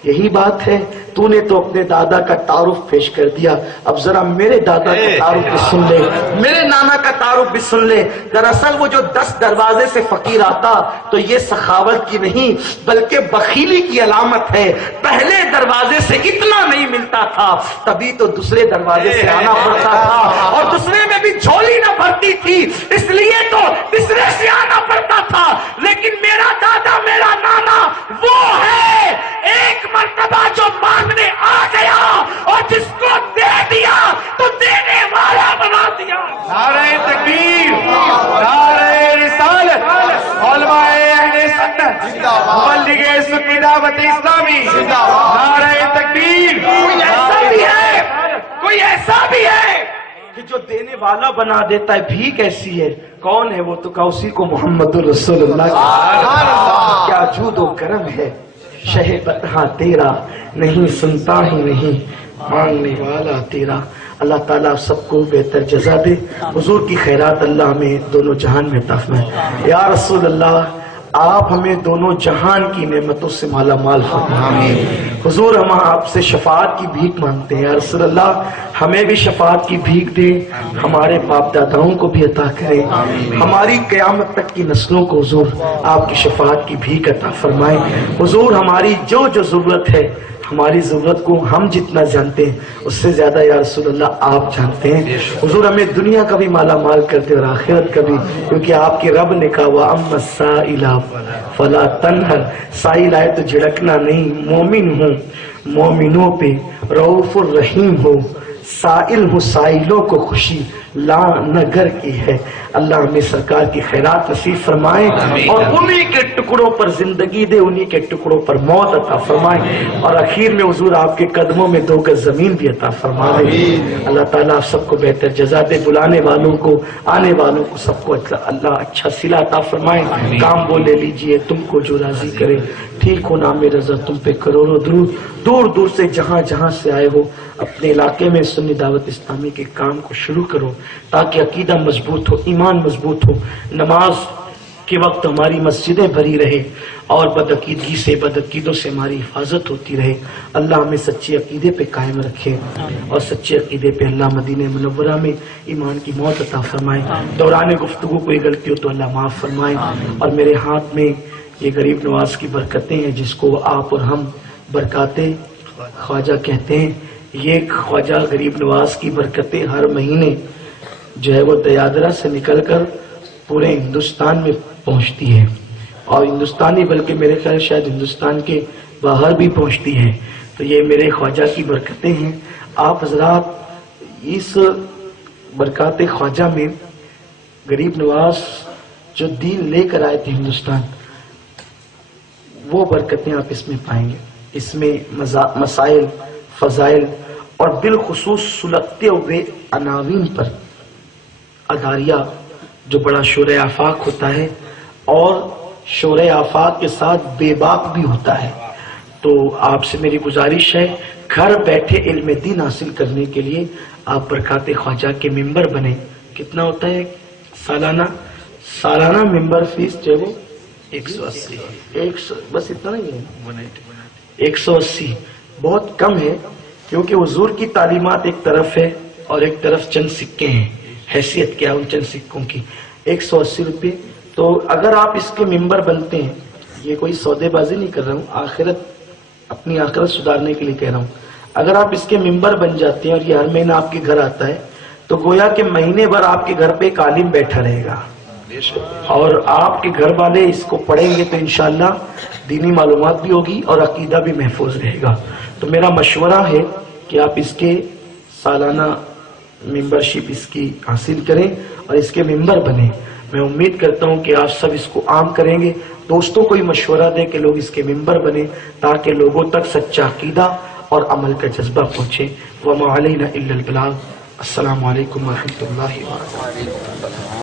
یہی بات ہے، تو نے تو اپنے دادا کا تعارف پیش کر دیا، اب ذرا میرے دادا کا تعارف بھی سن لے، میرے نانا کا تعارف بھی سن لے۔ دراصل وہ جو 10 دروازے سے فقیر آتا تو یہ سخاوت کی نہیں بلکہ بخیلی کی علامت ہے۔ پہلے دروازے سے اتنا نہیں ملتا تھا، تبھی تو دوسرے دروازے سے آنا پڑتا تھا، اور دوسرے میں بھی جھولی نہ بھرتی تھی، اس لیے تو تیسرے سے آنا پڑتا تھا۔ لیکن میرا دادا، میرا نانا وہ ہے ایک مرتبہ جو مانگنے آ گیا اور جس کو دے دیا تو دینے والا بنا دیا۔ نعرہ تکبیر، نعرہ رسالت، علماء اہل سنت، مبلغ سنی دعوت اسلامی، نعرہ تکبیر۔ کوئی ایسا بھی ہے، کوئی ایسا بھی ہے کہ جو دینے والا بنا دیتا ہے۔ بھی کیسی ہے، کون ہے وہ؟ تو کہا اسی کو محمد رسول اللہ کیا جود و کرم ہے، شہ بتہا تیرا نہیں سنتا ہی نہیں مانگنے والا تیرا۔ اللہ تعالیٰ سب کو بہتر جزا دے، حضور کی خیرات اللہ ہمیں دونوں جہان میں عطا فرمائے۔ یا رسول اللہ آپ ہمیں دونوں جہان کی نعمتوں سے مالا مال فرمائیں۔ حضور ہم آپ سے شفاعت کی بھیک مانگتے ہیں، یا رسول اللہ ہمیں بھی شفاعت کی بھیک دیں، ہمارے باپ داداؤں کو بھی عطا کریں، ہماری قیامت تک کی نسلوں کو حضور آپ کی شفاعت کی بھیک عطا فرمائیں۔ حضور ہماری جو ضرورت ہے، ہماری ضرورت کو ہم جتنا جانتے ہیں اس سے زیادہ یا رسول اللہ آپ جانتے ہیں۔ حضور ہمیں دنیا کا بھی مالا مال کرتے اور آخرت کا بھی، کیونکہ آپ کے رب نے کہا وَأَمَّا السَّائِلَ فَلَا تَنْهَرْ، سائل آئے تو جھڑکنا نہیں، مومن ہوں مومنوں پہ رؤوف الرحیم ہو، سائل ہوں سائلوں کو خوشی لا نہ گھر کی ہے۔ اللہ ہمیں سرکار کی خیرات نصیب فرمائے اور انہی کے ٹکڑوں پر زندگی دے، انہی کے ٹکڑوں پر موت عطا فرمائے، اور اخیر میں حضور آپ کے قدموں میں 2 گز زمین بھی عطا فرما دے۔ اللہ تعالیٰ آپ سب کو بہتر جزا دے، بلانے والوں کو، آنے والوں کو، سب کو اللہ اچھا صلہ عطا فرمائے۔ کام وہ لے لیجئے تم کو جو راضی کرے، ٹھیک ہو نام رضا تم پہ کروڑوں درود۔ دور دور سے جہاں جہاں سے آئے ہو اپنے علاقے میں سنی دعوت اسلامی کے کام کو شروع کرو تاکہ عقیدہ مضبوط ہو، ایمان مضبوط ہو، نماز کے وقت ہماری مسجدیں بھری رہے اور بدعقیدگی سے، بدعقیدوں سے ہماری حفاظت ہوتی رہے۔ اللہ ہمیں سچے عقیدے پہ قائم رکھے اور سچے عقیدے پہ اللہ مدینہ منورہ میں ایمان کی موت عطا فرمائے۔ دوران گفتگو کوئی غلطی ہو تو اللہ معاف فرمائے۔ اور میرے ہاتھ میں یہ غریب نواز کی برکتیں ہیں جس کو آپ اور ہم برکاتیں خواجہ کہتے ہیں۔ یہ خواجہ غریب نواز کی برکتیں ہر مہینے جو ہے وہ دیادرہ سے نکل کر پورے ہندوستان میں پہنچتی ہے، اور ہندوستانی بلکہ میرے خیال شاید ہندوستان کے باہر بھی پہنچتی ہے۔ تو یہ میرے خواجہ کی برکتیں ہیں۔ آپ حضرات اس برکات خواجہ میں غریب نواز جو دین لے کر آئے تھے ہندوستان، وہ برکتیں آپ اس میں پائیں گے۔ اس میں مسائل، فضائل اور بالخصوص سلگتے ہوئے عناوین پر اداریہ جو بڑا شور آفاق ہوتا ہے اور شور آفاق کے ساتھ بے باک بھی ہوتا ہے۔ تو آپ سے میری گزارش ہے گھر بیٹھے علم دین حاصل کرنے کے لیے آپ برکات خواجہ کے ممبر بنے۔ کتنا ہوتا ہے سالانہ ممبر فیس جو ہے وہ 180، بس اتنا نہیں ہے، 180 بہت کم ہے، کیونکہ حضور کی تعلیمات ایک طرف ہے اور ایک طرف چند سکے ہیں۔ حیثیت کیا ان چند سکوں کی؟ 180 روپے۔ تو اگر آپ اس کے ممبر بنتے ہیں، یہ کوئی سودے بازی نہیں کر رہا ہوں، آخرت، اپنی آخرت سدھارنے کے لیے کہہ رہا ہوں، اگر آپ اس کے ممبر بن جاتے ہیں اور یہ ہر مہینہ آپ کے گھر آتا ہے تو گویا کہ مہینے بھر آپ کے گھر پہ ایک عالم بیٹھا رہے گا اور آپ کے گھر والے اس کو پڑھیں گے تو انشاءاللہ دینی معلومات بھی ہوگی اور عقیدہ بھی محفوظ رہے گا۔ تو میرا مشورہ ہے کہ آپ اس کے سالانہ ممبرشپ اس کی حاصل کریں اور اس کے ممبر بنیں۔ میں امید کرتا ہوں کہ آپ سب اس کو عام کریں گے، دوستوں کو ہی مشورہ دیں کہ لوگ اس کے ممبر بنیں تاکہ لوگوں تک سچا عقیدہ اور عمل کا جذبہ پہنچے۔ وما علینا الا البلاغ۔ السلام علیکم ورحمۃ اللہ وبرکاتہ۔